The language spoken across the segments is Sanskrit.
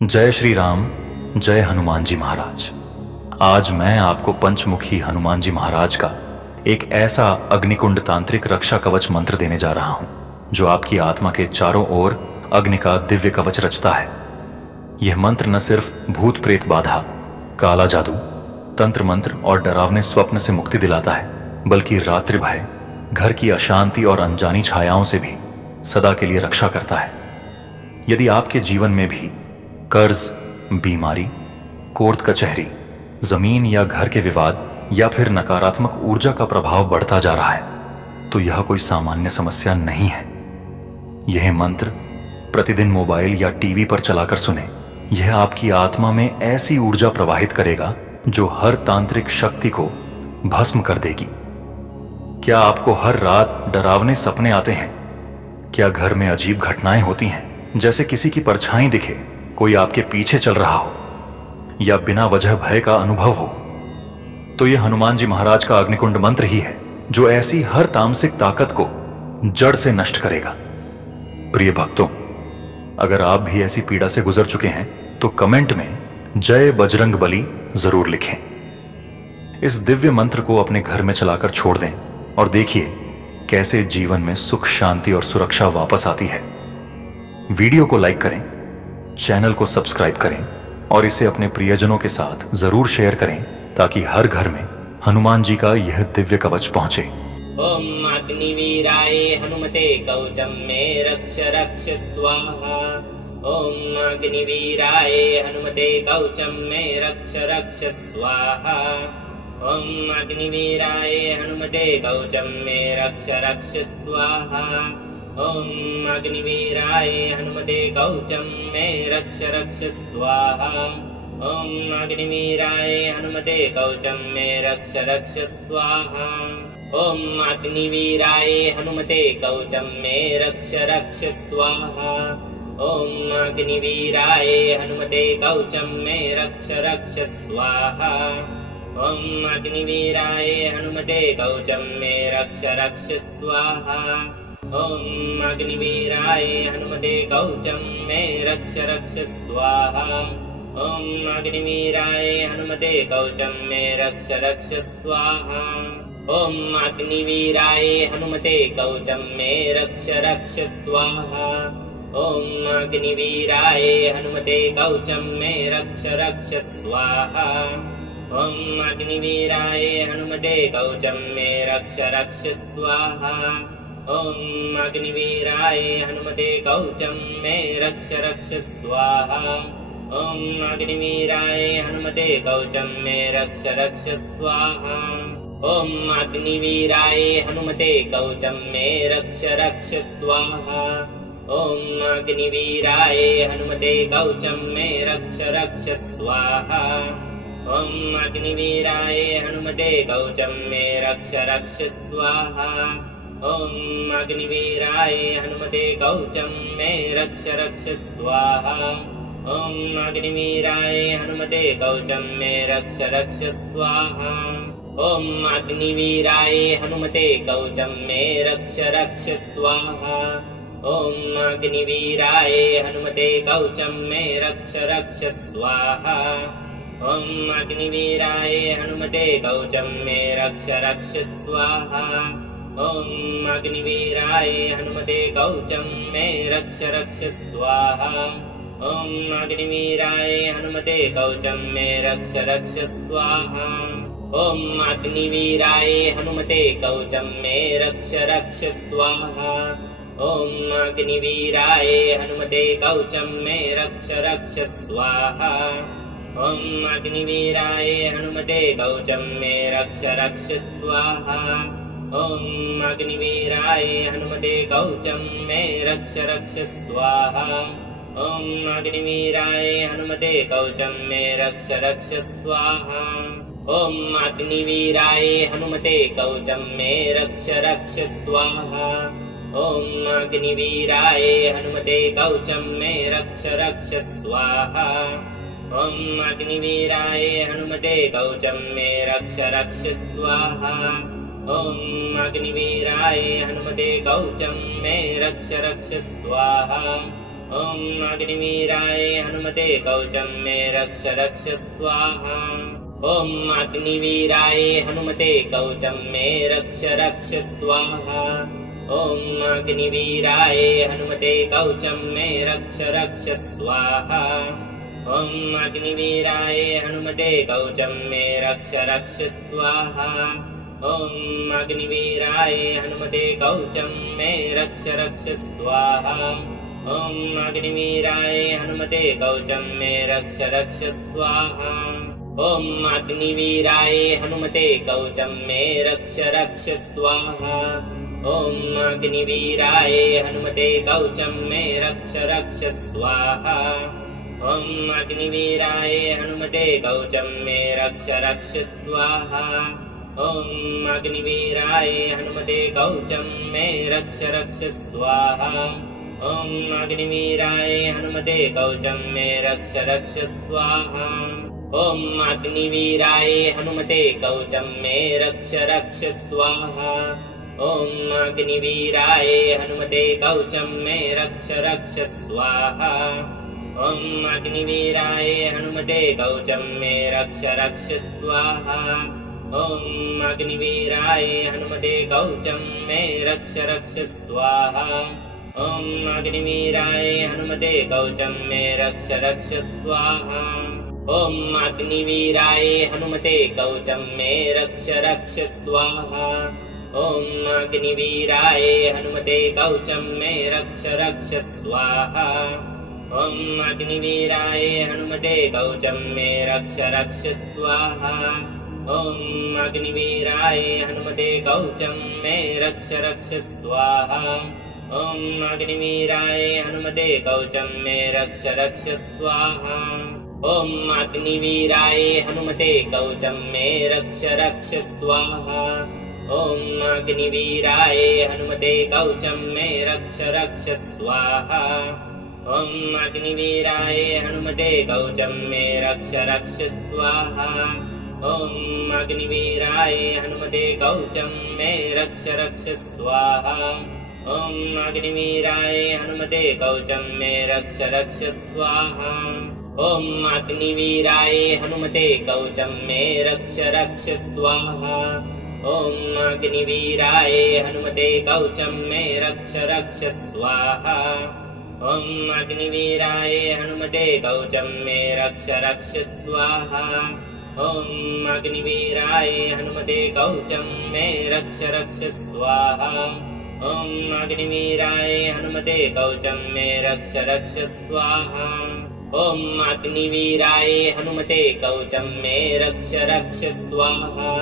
जय श्री राम। जय हनुमान जी महाराज। आज मैं आपको पंचमुखी हनुमान जी महाराज का एक ऐसा अग्निकुंड तांत्रिक रक्षा कवच मंत्र देने जा रहा हूं जो आपकी आत्मा के चारों ओर अग्नि का दिव्य कवच रचता है। यह मंत्र न सिर्फ भूत प्रेत बाधा, काला जादू, तंत्र मंत्र और डरावने स्वप्न से मुक्ति दिलाता है, बल्कि रात्रि भय, घर की अशांति और अनजानी छायाओं से भी सदा के लिए रक्षा करता है। यदि आपके जीवन में भी कर्ज, बीमारी, कोर्ट कचहरी, जमीन या घर के विवाद या फिर नकारात्मक ऊर्जा का प्रभाव बढ़ता जा रहा है, तो यह कोई सामान्य समस्या नहीं है। यह मंत्र प्रतिदिन मोबाइल या टीवी पर चलाकर सुने। यह आपकी आत्मा में ऐसी ऊर्जा प्रवाहित करेगा जो हर तांत्रिक शक्ति को भस्म कर देगी। क्या आपको हर रात डरावने सपने आते हैं? क्या घर में अजीब घटनाएं होती हैं, जैसे किसी की परछाई दिखे, कोई आपके पीछे चल रहा हो, या बिना वजह भय का अनुभव हो? तो यह हनुमान जी महाराज का अग्निकुंड मंत्र ही है जो ऐसी हर तामसिक ताकत को जड़ से नष्ट करेगा। प्रिय भक्तों, अगर आप भी ऐसी पीड़ा से गुजर चुके हैं तो कमेंट में जय बजरंग बली जरूर लिखें। इस दिव्य मंत्र को अपने घर में चलाकर छोड़ दें और देखिए कैसे जीवन में सुख, शांति और सुरक्षा वापस आती है। वीडियो को लाइक करें, चैनल को सब्सक्राइब करें और इसे अपने प्रियजनों के साथ जरूर शेयर करें ताकि हर घर में हनुमान जी का यह दिव्य कवच पहुंचे। ओम अग्निवीराय हनुमते कवचम मे रक्ष रक्ष स्वाहा। ओम अग्निवीराय हनुमते कवचम मे रक्ष रक्ष स्वाहा। ओम अग्निवीराय हनुमते कवचम मे रक्ष रक्ष स्वाहा। ओम अग्निवीराय हनुमते कवचम मे रक्ष रक्ष स्वाहा। ओम अग्निवीराय हनुमते कवचम मे रक्ष रक्ष स्वाहा। ओम अग्निवीराय हनुमते कवचम मे रक्ष रक्ष स्वाहा। ओम अग्निवीराय हनुमते कवचम मे रक्ष रक्ष स्वाहा। ओम अग्निवीराय हनुमते कवचम मे रक्ष रक्ष स्वाहा। ओम अग्निवीराय हनुमते कवचम मे रक्ष रक्ष स्वाहा। ओम अग्निवीराय हनुमते कवचम मे रक्ष रक्ष स्वाहा। ओम अग्निवीराय हनुमते कवचम मे रक्ष रक्ष स्वाहा। ओम अग्निवीराय हनुमते कवचम मे रक्ष रक्ष स्वाहा। ओम अग्निवीराय हनुमते कवचम मे रक्ष रक्ष स्वाहा। ओम अग्निवीराय हनुमते कवचम मे रक्ष रक्ष स्वाहा। ओम अग्निवीराय हनुमते कवचम मे रक्ष रक्ष स्वाहा। ओम अग्निवीराय हनुमते कवचम मे रक्ष रक्ष स्वाहा। ओम अग्निवीराय हनुमते कवचम मे रक्ष रक्ष स्वाहा। ओम अग्निवीराय हनुमते कवचम मे रक्ष रक्ष स्वाहा। ओम अग्निवीराय हनुमते कवचम मे रक्ष रक्ष स्वाहा। ओम अग्निवीराय हनुमते कवचम मे रक्ष रक्ष स्वाहा। ओम अग्निवीराय हनुमते कवचम मे रक्ष रक्ष स्वाहा। ओम अग्निवीराय हनुमते कवचम मे रक्ष रक्ष स्वाहा। ओम अग्निवीराय हनुमते कवचम मे रक्ष रक्ष स्वाहा। ओम अग्निवीराय हनुमते कवचम मे रक्ष रक्ष स्वाहा। ओम अग्निवीराय हनुमते कवचम मे रक्ष रक्ष स्वाहा। ओम अग्निवीराय हनुमते कवचम मे रक्ष रक्ष स्वाहा। ओम अग्निवीराय हनुमते कवचम मे रक्ष रक्ष स्वाहा। ओम अग्निवीराय हनुमते कवचम मे रक्ष रक्ष स्वाहा। ओम अग्निवीराय हनुमते कवचम मे रक्ष रक्ष स्वाहा। ओम अग्निवीराय हनुमते कवचम मे रक्ष रक्ष स्वाहा। ओम अग्निवीराय हनुमते कवचम मे रक्ष रक्ष स्वाहा। ओम अग्निवीराय हनुमते कवचम मे रक्ष रक्ष स्वाहा। ओम अग्निवीराय हनुमते कवचम मे रक्ष रक्ष स्वाहा। ओम अग्निवीराय हनुमते कवचम मे रक्ष रक्ष स्वाहा। ॐ अग्निवीराय हनुमते कवचं मे रक्ष रक्ष स्वाहा ॐ अग्निवीराय हनुमते कवचं मे रक्ष रक्ष स्वाहा ॐ अग्निवीराय हनुमते कवचं मे रक्ष रक्ष स्वाहा ॐ अग्निवीराय हनुमते कवचं मे रक्ष रक्ष स्वाहा ॐ अग्निवीराय हनुमते कवचं मे रक्ष रक्ष स्वाहा ॐ अग्निवीराय हनुमते कवचं मे रक्ष रक्ष स्वाहा ॐ अग्निवीराय हनुमते कवचं मे रक्ष रक्ष स्वाहा ॐ अग्निवीराय हनुमते कवचं मे रक्ष रक्ष स्वाहा ॐ अग्निवीराय हनुमते कवचं मे रक्ष रक्ष स्वाहा ॐ अग्निवीराय हनुमते कवचं मे रक्ष रक्ष स्वाहा ॐ अग्निवीराय हनुमते कवचं मे रक्ष रक्ष स्वाहा ॐ अग्निवीराय हनुमते कवचं मे रक्ष रक्ष स्वाहा ॐ अग्निवीराय हनुमते कवचं मे रक्ष रक्ष स्वाहा ॐ अग्निवीराय हनुमते कवचं मे रक्ष रक्ष स्वाहा ॐ अग्निवीराय हनुमते कवचं मे रक्ष रक्ष स्वाहा ॐ अग्निवीराय हनुमते कवचं मे रक्ष रक्ष स्वाहा ॐ अग्निवीराय हनुमते कवचं मे रक्ष रक्ष स्वाहा ॐ अग्निवीराय हनुमते कवचं मे रक्ष रक्ष स्वाहा ॐ अग्निवीराय हनुमते कवचं मे रक्ष रक्ष स्वाहा ॐ अग्निवीराय हनुमते कवचं मे रक्ष रक्ष स्वाहा ॐ अग्निवीराय हनुमते कवचं मे रक्ष रक्ष स्वाहा ॐ अग्निवीराय हनुमते कवचं मे रक्ष रक्ष स्वाहा ॐ अग्निवीराय हनुमते कवचं मे रक्ष रक्ष स्वाहा ॐ अग्निवीराय हनुमते कवचं मे रक्ष रक्ष स्वाहा ॐ अग्निवीराय हनुमते कवचं मे रक्ष रक्ष स्वाहा ॐ अग्निवीराय हनुमते कवचं मे रक्ष रक्ष स्वाहा ॐ अग्निवीराय हनुमते कवचं मे रक्ष रक्ष स्वाहा ॐ अग्निवीराय हनुमते कवचं मे रक्ष रक्ष स्वाहा ॐ अग्निवीराय हनुमते कवचं मे रक्ष रक्ष स्वाहा ॐ अग्निवीराय हनुमते कवचं मे रक्ष रक्ष स्वाहा ॐ अग्निवीराय हनुमते कवचं मे रक्ष रक्ष स्वाहा ॐ अग्निवीराय हनुमते कवचं मे रक्ष रक्ष स्वाहा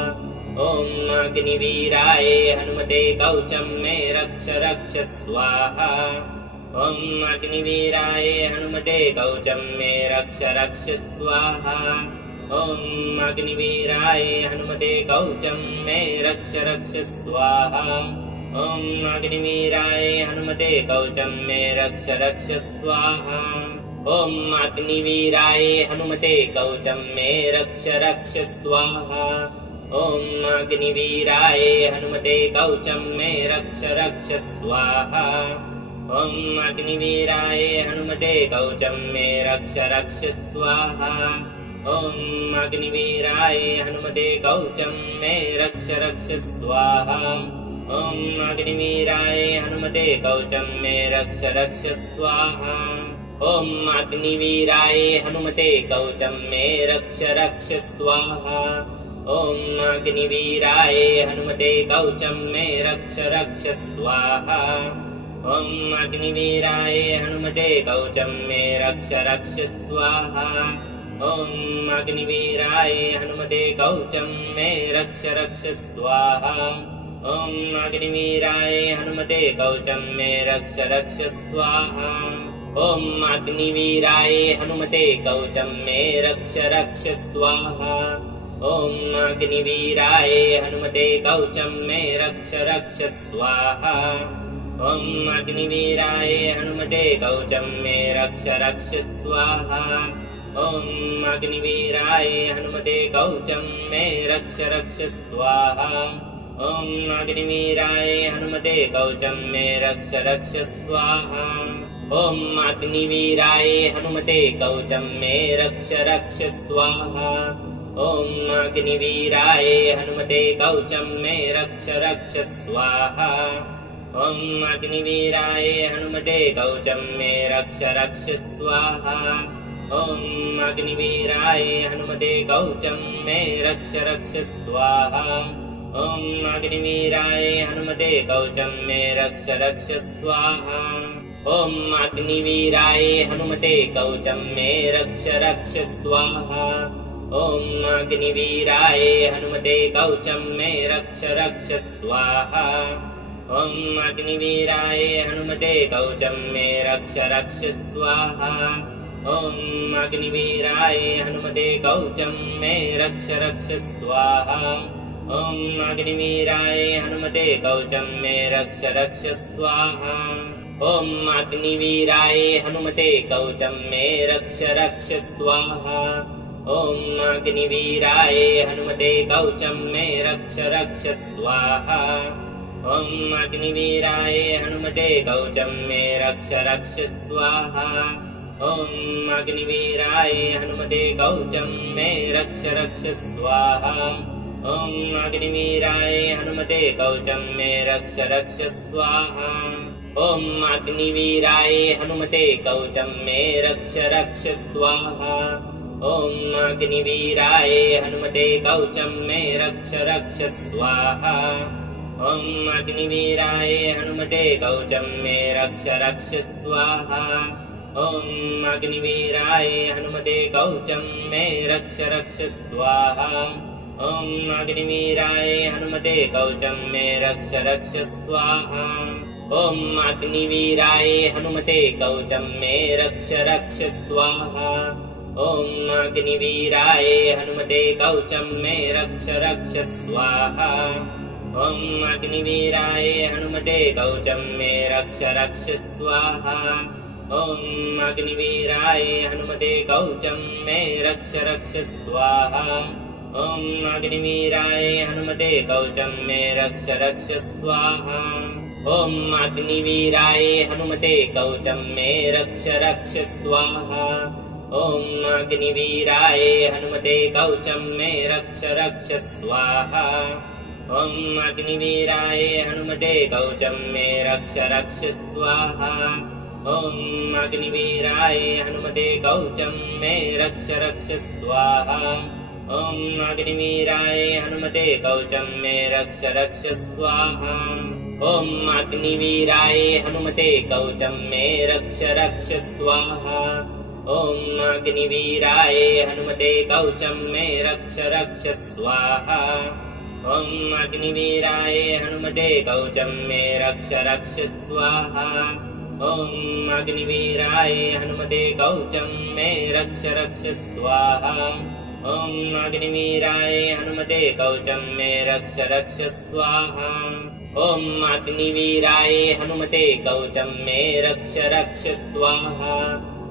ॐ अग्निवीराय हनुमते कवचं मे रक्ष रक्ष स्वाहा ॐ अग्निवीराय हनुमते कवचं मे रक्ष रक्ष स्वाहा ॐ अग्निवीराय हनुमते कवचं मे रक्ष रक्ष स्वाहा ॐ अग्निवीराय हनुमते कवचं मे रक्ष रक्ष स्वाहा ॐ अग्निवीराय हनुमते कवचं मे रक्ष रक्ष स्वाहा ॐ अग्निवीराय हनुमते कवचं मे रक्ष रक्ष स्वाहा ॐ अग्निवीराय हनुमते कवचं मे रक्ष रक्ष स्वाहा ॐ अग्निवीराय हनुमते कवचं मे रक्ष रक्ष स्वाहा ॐ अग्निवीराय हनुमते कवचं मे रक्ष रक्ष स्वाहा ॐ अग्निवीराय हनुमते कवचं मे रक्ष रक्ष स्वाहा ॐ अग्निवीराय हनुमते कवचं मे रक्ष रक्ष स्वाहा ॐ अग्निवीराय हनुमते कवचं मे रक्ष रक्ष स्वाहा ॐ अग्निवीराय हनुमते कवचं मे रक्ष रक्ष स्वाहा ॐ अग्निवीराय हनुमते कवचं मे रक्ष रक्ष स्वाहा ॐ अग्निवीराय हनुमते कवचं मे रक्ष रक्ष स्वाहा ॐ अग्निवीराय हनुमते कवचं मे रक्ष रक्ष स्वाहा ॐ अग्निवीराय हनुमते कवचं मे रक्ष रक्ष स्वाहा ॐ अग्निवीराय हनुमते कवचं मे रक्ष रक्ष स्वाहा ॐ अग्निवीराय हनुमते कवचं मे रक्ष रक्ष स्वाहा ॐ अग्निवीराय हनुमते कवचं मे रक्ष रक्ष स्वाहा ॐ अग्निवीराय हनुमते कवचं मे रक्ष रक्ष स्वाहा ॐ अग्निवीराय हनुमते कवचं मे रक्ष रक्ष स्वाहा ॐ अग्निवीराय हनुमते कवचं मे रक्ष रक्ष स्वाहा ॐ अग्निवीराय हनुमते कवचं मे रक्ष रक्ष स्वाहा ॐ अग्निवीराय हनुमते कवचं मे रक्ष रक्ष स्वाहा ॐ अग्निवीराय हनुमते कवचं मे रक्ष रक्ष स्वाहा ॐ अग्निवीराय हनुमते कवचं मे रक्ष रक्ष स्वाहा ॐ अग्निवीराय हनुमते कवचं मे रक्ष रक्ष स्वाहा ॐ अग्निवीराय हनुमते कवचं मे रक्ष रक्ष स्वाहा ॐ अग्निवीराय हनुमते कवचं मे रक्ष रक्ष स्वाहा ॐ अग्निवीराय हनुमते कवचं मे रक्ष रक्ष स्वाहा ॐ अग्निवीराय हनुमते कवचं मे रक्ष रक्ष स्वाहा ॐ अग्निवीराय हनुमते कवचं मे रक्ष रक्ष स्वाहा ॐ अग्निवीराय हनुमते कवचं मे रक्ष रक्ष स्वाहा ॐ अग्निवीराय हनुमते कवचं मे रक्ष रक्ष स्वाहा ॐ अग्निवीराय हनुमते कवचं मे रक्ष रक्ष स्वाहा ॐ अग्निवीराय हनुमते कवचं मे रक्ष रक्ष स्वाहा ॐ अग्निवीराय हनुमते कवचं मे रक्ष रक्ष स्वाहा ॐ अग्निवीराय हनुमते कवचं मे रक्ष रक्ष स्वाहा ॐ अग्निवीराय हनुमते कवचं मे रक्ष रक्ष स्वाहा ॐ अग्निवीराय हनुमते कवचं मे रक्ष रक्ष स्वाहा ॐ अग्निवीराय हनुमते कवचं मे रक्ष रक्ष स्वाहा ॐ अग्निवीराय हनुमते कवचं मे रक्ष रक्ष स्वाहा ॐ अग्निवीराय हनुमते कवचं मे रक्ष रक्ष स्वाहा ॐ अग्निवीराय हनुमते कवचं मे रक्ष रक्ष स्वाहा ॐ अग्निवीराय हनुमते कवचं मे रक्ष रक्ष स्वाहा ॐ अग्निवीराय हनुमते कवचं मे रक्ष रक्ष स्वाहा ॐ अग्निवीराय हनुमते कवचं मे रक्ष रक्ष स्वाहा ॐ अग्निवीराय हनुमते कवचं मे रक्ष रक्ष स्वाहा ॐ अग्निवीराय हनुमते कवचं मे रक्ष रक्ष स्वाहा ॐ अग्निवीराय हनुमते कवचं मे रक्ष रक्ष स्वाहा ॐ अग्निवीराय हनुमते कवचं मे रक्ष रक्ष स्वाहा ॐ अग्निवीराय हनुमते कवचं मे रक्ष रक्ष स्वाहा ॐ अग्निवीराय हनुमते कवचं मे रक्ष रक्ष स्वाहा ॐ अग्निवीराय हनुमते कवचं मे रक्ष रक्ष स्वाहा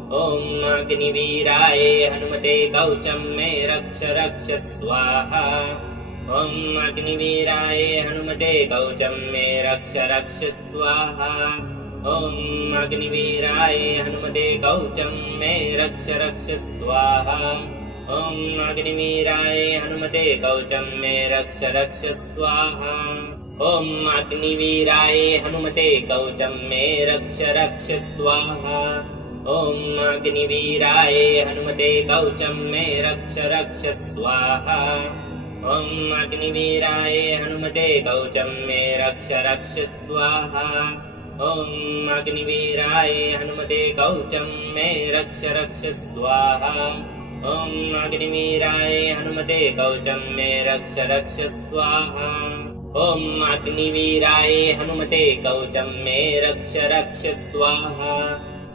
ॐ अग्निवीराय हनुमते कवचं मे रक्ष रक्ष स्वाहा ॐ अग्निवीराय हनुमते कवचं मे रक्ष रक्ष स्वाहा ॐ अग्निवीराय हनुमते कवचं मे रक्ष रक्ष स्वाहा ॐ अग्निवीराय हनुमते कवचं मे रक्ष रक्ष स्वाहा ॐ अग्निवीराय हनुमते कवचं मे रक्ष रक्ष स्वाहा ॐ अग्निवीराय हनुमते कवचं मे रक्ष रक्ष स्वाहा ॐ अग्निवीराय हनुमते कवचं मे रक्ष रक्ष स्वाहा ॐ अग्निवीराय हनुमते कवचं मे रक्ष रक्ष स्वाहा ॐ अग्निवीराय हनुमते कवचं मे रक्ष रक्ष स्वाहा ॐ अग्निवीराय हनुमते कवचं मे रक्ष रक्ष स्वाहा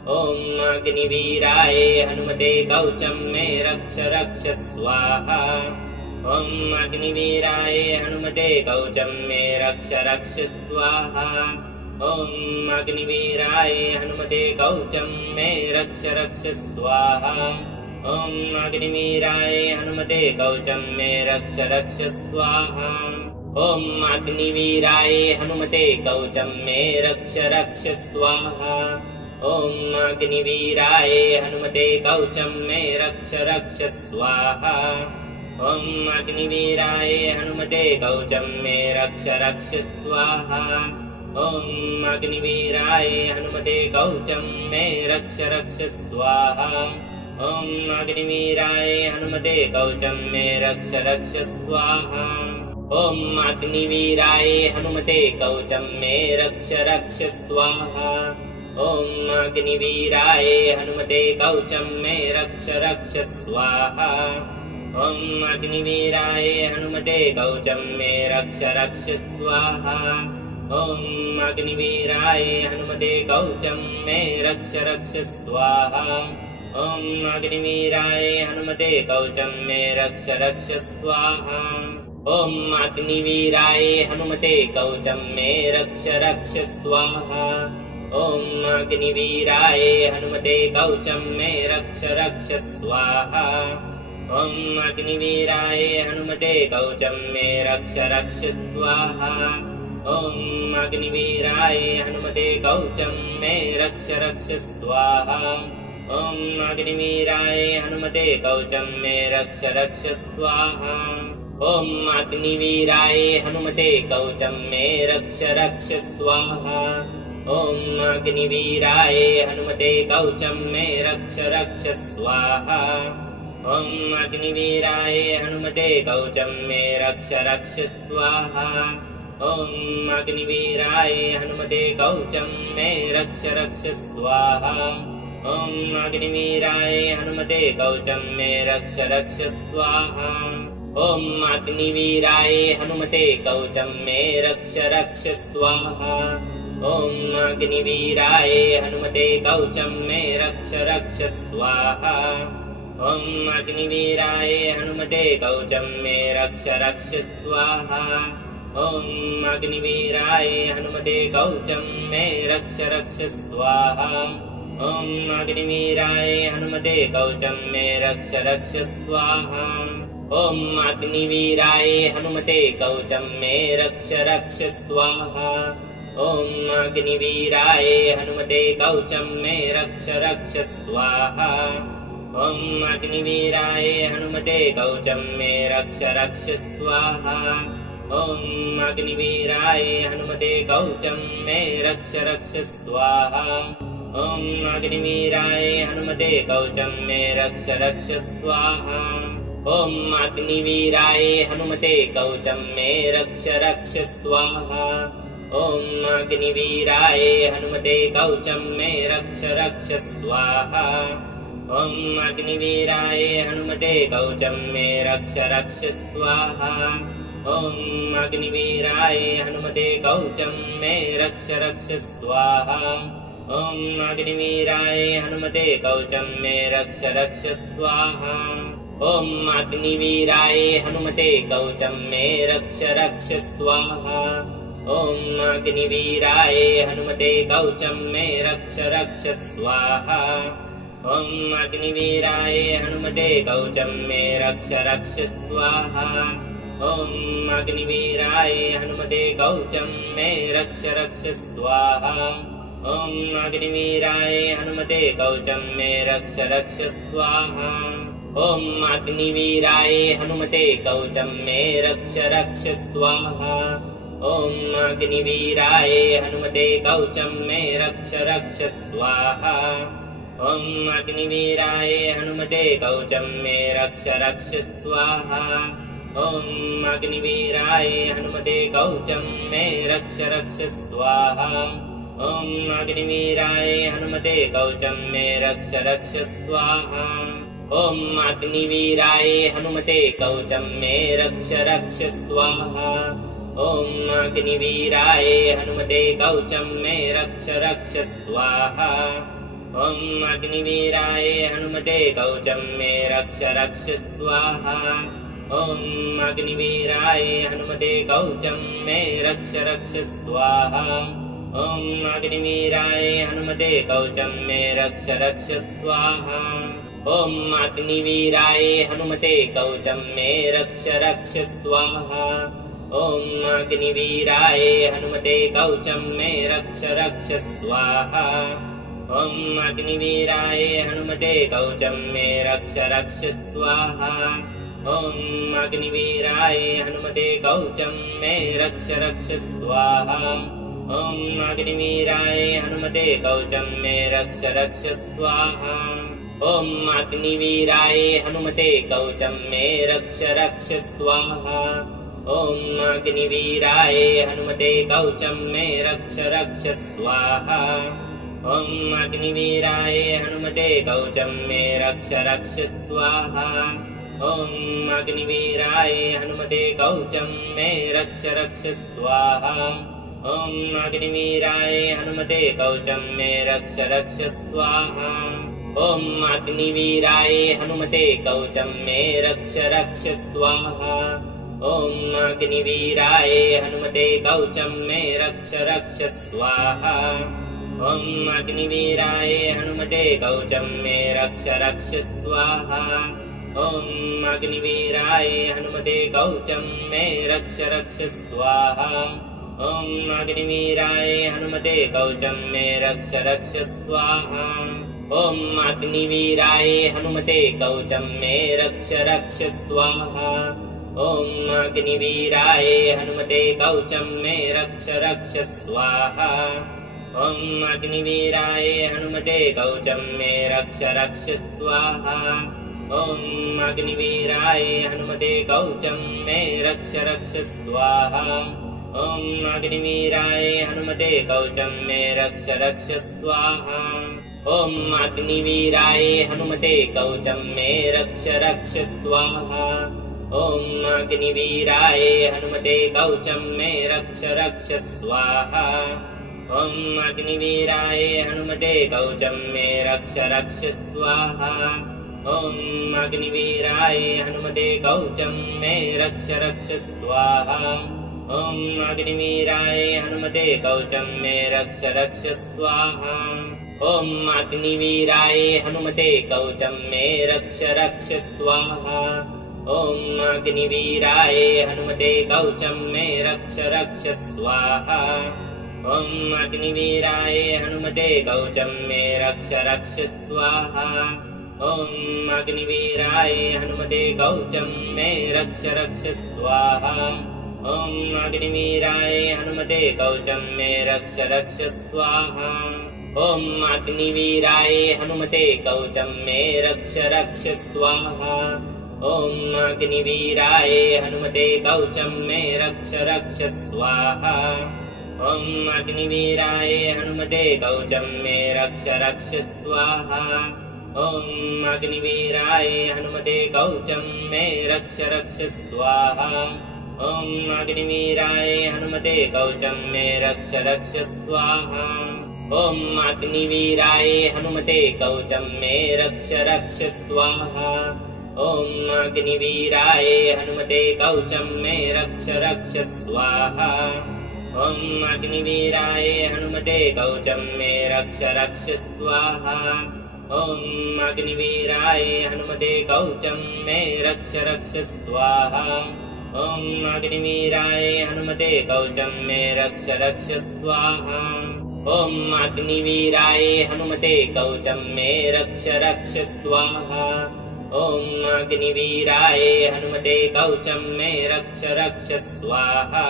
ॐ अग्निवीराय हनुमते कवचं मे रक्ष रक्ष स्वाहा ॐ अग्निवीराय हनुमते कवचं मे रक्ष रक्ष स्वाहा ॐ अग्निवीराय हनुमते कवचं मे रक्ष रक्ष स्वाहा ॐ अग्निवीराय हनुमते कवचं मे रक्ष रक्ष स्वाहा ॐ अग्निवीराय हनुमते कवचं मे रक्ष रक्ष स्वाहा ॐ अग्निवीराय हनुमते कवचं मे रक्ष रक्ष स्वाहा ॐ अग्निवीराय हनुमते कवचं मे रक्ष रक्ष स्वाहा ॐ अग्निवीराय हनुमते कवचं मे रक्ष रक्ष स्वाहा ॐ अग्निवीराय हनुमते कवचं मे रक्ष रक्ष स्वाहा ॐ अग्निवीराय हनुमते कवचं मे रक्ष रक्ष स्वाहा ॐ अग्निवीराय हनुमते कवचं मे रक्ष रक्ष स्वाहा ॐ अग्निवीराय हनुमते कवचं मे रक्ष रक्ष स्वाहा ॐ अग्निवीराय हनुमते कवचं मे रक्ष रक्ष स्वाहा ॐ अग्निवीराय हनुमते कवचं मे रक्ष रक्ष स्वाहा ॐ अग्निवीराय हनुमते कवचं मे रक्ष रक्ष स्वाहा ॐ अग्निवीराय हनुमते कवचं मे रक्ष रक्ष स्वाहा ॐ अग्निवीराय हनुमते कवचं मे रक्ष रक्ष स्वाहा ॐ अग्निवीराय हनुमते कवचं मे रक्ष रक्ष स्वाहा ॐ अग्निवीराय हनुमते कवचं मे रक्ष रक्ष स्वाहा ॐ अग्निवीराय हनुमते कवचं मे रक्ष रक्ष स्वाहा ॐ अग्निवीराय हनुमते कवचं मे रक्ष रक्ष स्वाहा ॐ अग्निवीराय हनुमते कवचं मे रक्ष रक्ष स्वाहा ॐ अग्निवीराय हनुमते कवचं मे रक्ष रक्ष स्वाहा ॐ अग्निवीराय हनुमते कवचं मे रक्ष रक्ष स्वाहा ॐ अग्निवीराय हनुमते कवचं मे रक्ष रक्ष स्वाहा ॐ अग्निवीराय हनुमते कवचं मे रक्ष रक्ष स्वाहा ॐ अग्निवीराय हनुमते कवचं मे रक्ष रक्ष स्वाहा ॐ अग्निवीराय हनुमते कवचं मे रक्ष रक्ष स्वाहा ॐ अग्निवीराय हनुमते कवचं मे रक्ष रक्ष स्वाहा ॐ अग्निवीराय हनुमते कवचं मे रक्ष रक्ष स्वाहा ॐ अग्निवीराय हनुमते कवचं मे रक्ष रक्ष स्वाहा ॐ अग्निवीराय हनुमते कवचं मे रक्ष रक्ष स्वाहा ॐ अग्निवीराय हनुमते कवचं मे रक्ष रक्ष स्वाहा ॐ अग्निवीराय हनुमते कवचं मे रक्ष रक्ष स्वाहा ॐ अग्निवीराय हनुमते कवचं मे रक्ष रक्ष स्वाहा ॐ अग्निवीराय हनुमते कवचं मे रक्ष रक्ष स्वाहा ॐ अग्निवीराय हनुमते कवचं मे रक्ष रक्ष स्वाहा ॐ अग्निवीराय हनुमते कवचं मे रक्ष रक्ष स्वाहा ॐ अग्निवीराय हनुमते कवचं मे रक्ष रक्ष स्वाहा ॐ अग्निवीराय हनुमते कवचं मे रक्ष रक्ष स्वाहा ॐ अग्निवीराय हनुमते कवचं मे रक्ष रक्ष स्वाहा ॐ अग्निवीराय हनुमते कवचं मे रक्ष रक्ष स्वाहा ॐ अग्निवीराय हनुमते कवचं मे रक्ष रक्ष स्वाहा ॐ अग्निवीराय हनुमते कवचं मे रक्ष रक्ष स्वाहा ॐ अग्निवीराय हनुमते कवचं मे रक्ष रक्ष स्वाहा ॐ अग्निवीराय हनुमते कवचं मे रक्ष रक्ष स्वाहा ॐ अग्निवीराय हनुमते कवचं मे रक्ष रक्ष स्वाहा ॐ अग्निवीराय हनुमते कवचं मे रक्ष रक्ष स्वाहा ॐ अग्निवीराय हनुमते कवचं मे रक्ष रक्ष स्वाहा ॐ अग्निवीराय हनुमते कवचं मे रक्ष रक्ष स्वाहा ॐ अग्निवीराय हनुमते कवचं मे रक्ष रक्ष स्वाहा ॐ अग्निवीराय हनुमते कवचं मे रक्ष रक्ष स्वाहा ॐ अग्निवीराय हनुमते कवचं मे रक्ष रक्ष स्वाहा ॐ अग्निवीराय हनुमते कवचं मे रक्ष रक्ष स्वाहा ॐ अग्निवीराय हनुमते कवचं मे रक्ष रक्ष स्वाहा ॐ अग्निवीराय हनुमते कवचं मे रक्ष रक्ष स्वाहा ॐ अग्निवीराय हनुमते कवचं मे रक्ष रक्ष स्वाहा ॐ अग्निवीराय हनुमते कवचं मे रक्ष रक्ष स्वाहा ॐ अग्निवीराय हनुमते कवचं मे रक्ष रक्ष स्वाहा ॐ अग्निवीराय हनुमते कवचं मे रक्ष रक्ष स्वाहा ॐ अग्निवीराय हनुमते कवचं मे रक्ष रक्ष स्वाहा ॐ अग्निवीराय हनुमते कवचं मे रक्ष रक्ष स्वाहा ॐ अग्निवीराय हनुमते कवचं मे रक्ष रक्ष स्वाहा ॐ अग्निवीराय हनुमते कवचं मे रक्ष रक्ष स्वाहा ॐ अग्निवीराय हनुमते कवचं मे रक्ष रक्ष स्वाहा ॐ अग्निवीराय हनुमते कवचं मे रक्ष रक्ष स्वाहा ॐ अग्निवीराय हनुमते कवचं मे रक्ष रक्ष स्वाहा ॐ अग्निवीराय हनुमते कवचं मे रक्ष रक्ष स्वाहा ॐ अग्निवीराय हनुमते कवचं मे रक्ष रक्ष स्वाहा ॐ अग्निवीराय हनुमते कवचं मे रक्ष रक्ष स्वाहा ॐ अग्निवीराय हनुमते कवचं मे रक्ष रक्ष स्वाहा ॐ अग्निवीराय हनुमते कवचं मे रक्ष रक्ष स्वाहा ॐ अग्निवीराय हनुमते कवचं मे रक्ष रक्ष स्वाहा ॐ अग्निवीराय हनुमते कवचं मे रक्ष रक्ष स्वाहा ॐ अग्निवीराय हनुमते कवचं मे रक्ष रक्ष स्वाहा ॐ अग्निवीराय हनुमते कवचं मे रक्ष रक्ष स्वाहा ॐ अग्निवीराय हनुमते कवचं मे रक्ष रक्ष स्वाहा ॐ अग्निवीराय हनुमते कवचं मे रक्ष रक्ष स्वाहा ॐ अग्निवीराय हनुमते कवचं मे रक्ष रक्ष स्वाहा ॐ अग्निवीराय हनुमते कवचं मे रक्ष रक्ष स्वाहा ॐ अग्निवीराय हनुमते कवचं मे रक्ष रक्ष स्वाहा ॐ अग्निवीराय हनुमते कवचं मे रक्ष रक्ष स्वाहा ॐ अग्निवीराय हनुमते कवचं मे रक्ष रक्ष स्वाहा ॐ अग्निवीराय हनुमते कवचं मे रक्ष रक्ष स्वाहा ॐ अग्निवीराय हनुमते कवचं मे रक्ष रक्ष स्वाहा ॐ अग्निवीराय हनुमते कवचं मे रक्ष रक्ष स्वाहा ॐ अग्निवीराय हनुमते कवचं मे रक्ष रक्ष स्वाहा ॐ अग्निवीराय हनुमते कवचं मे रक्ष रक्ष स्वाहा ॐ अग्निवीराय हनुमते कवचं मे रक्ष रक्ष स्वाहा ॐ अग्निवीराय हनुमते कवचं मे रक्ष रक्ष स्वाहा ॐ अग्निवीराय हनुमते कवचं मे रक्ष रक्ष स्वाहा ॐ अग्निवीराय हनुमते कवचं मे रक्ष रक्ष स्वाहा ॐ अग्निवीराय हनुमते कवचं मे रक्ष रक्ष स्वाहा ॐ अग्निवीराय हनुमते कवचं मे रक्ष रक्ष स्वाहा ॐ अग्निवीराय हनुमते कवचं मे रक्ष रक्ष स्वाहा ॐ अग्निवीराय हनुमते कवचं मे रक्ष रक्ष स्वाहा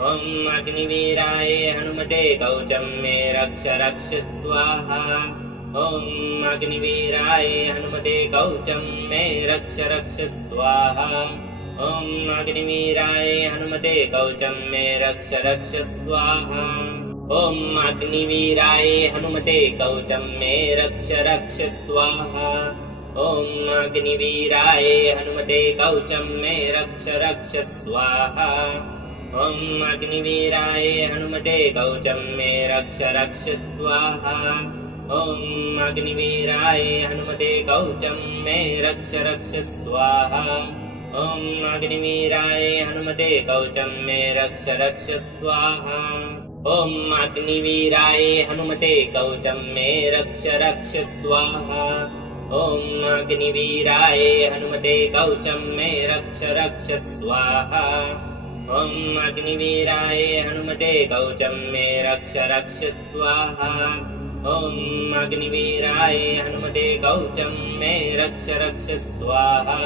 ॐ अग्निवीराय हनुमते कवचं मे रक्ष रक्ष स्वाहा ॐ अग्निवीराय हनुमते कवचं मे रक्ष रक्ष स्वाहा ॐ अग्निवीराय हनुमते कवचं मे रक्ष रक्ष स्वाहा ॐ अग्निवीराय हनुमते कवचं मे रक्ष रक्ष स्वाहा ॐ अग्निवीराय हनुमते कवचं मे रक्ष रक्ष स्वाहा ॐ अग्निवीराय हनुमते कवचं मे रक्ष रक्ष स्वाहा ॐ अग्निवीराय हनुमते कवचं मे रक्ष रक्ष स्वाहा ॐ अग्निवीराय हनुमते कवचं मे रक्ष रक्ष स्वाहा ॐ अग्निवीराय हनुमते कवचं मे रक्ष रक्ष स्वाहा ॐ अग्निवीराय हनुमते कवचं मे रक्ष रक्ष स्वाहा ॐ अग्निवीराय हनुमते कवचं मे रक्ष रक्ष स्वाहा ॐ अग्निवीराय हनुमते कवचं मे रक्ष रक्ष स्वाहा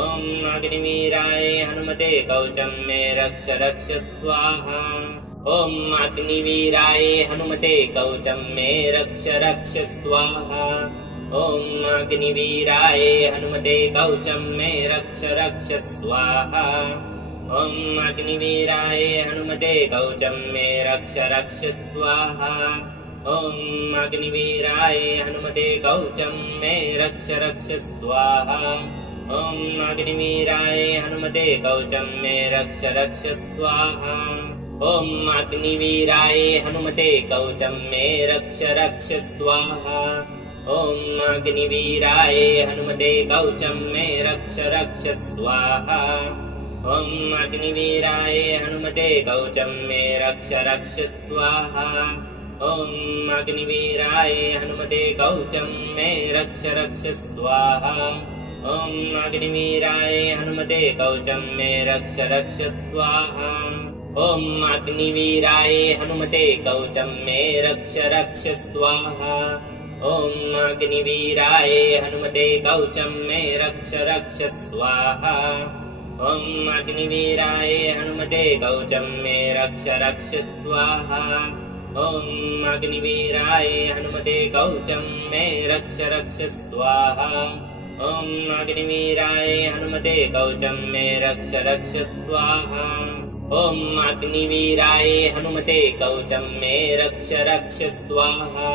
ॐ अग्निवीराय हनुमते कवचं मे रक्ष रक्ष स्वाहा ॐ अग्निवीराय हनुमते कवचं मे रक्ष रक्ष स्वाहा ॐ अग्निवीराय हनुमते कवचं मे रक्ष रक्ष स्वाहा ॐ अग्निवीराय हनुमते कवचं मे रक्ष रक्ष स्वाहा ॐ अग्निवीराय हनुमते कवचं मे रक्ष रक्ष स्वाहा ॐ अग्निवीराय हनुमते कवचं मे रक्ष रक्ष स्वाहा ॐ अग्निवीराय हनुमते कवचं मे रक्ष रक्ष स्वाहा ॐ अग्निवीराय हनुमते कवचं मे रक्ष रक्ष स्वाहा ॐ अग्निवीराय हनुमते कवचं मे रक्ष रक्ष स्वाहा ॐ अग्निवीराय हनुमते कवचं मे रक्ष रक्ष स्वाहा ॐ अग्निवीराय हनुमते कवचं मे रक्ष रक्ष स्वाहा ॐ अग्निवीराय हनुमते कवचं मे रक्ष रक्ष स्वाहा ॐ अग्निवीराय हनुमते कवचं मे रक्ष रक्ष स्वाहा ॐ अग्निवीराय हनुमते कवचं मे रक्ष रक्ष स्वाहा ॐ अग्निवीराय हनुमते कवचं मे रक्ष रक्ष स्वाहा ॐ अग्निवीराय हनुमते कवचं मे रक्ष रक्ष स्वाहा ॐ अग्निवीराय हनुमते कवचं मे रक्ष रक्ष स्वाहा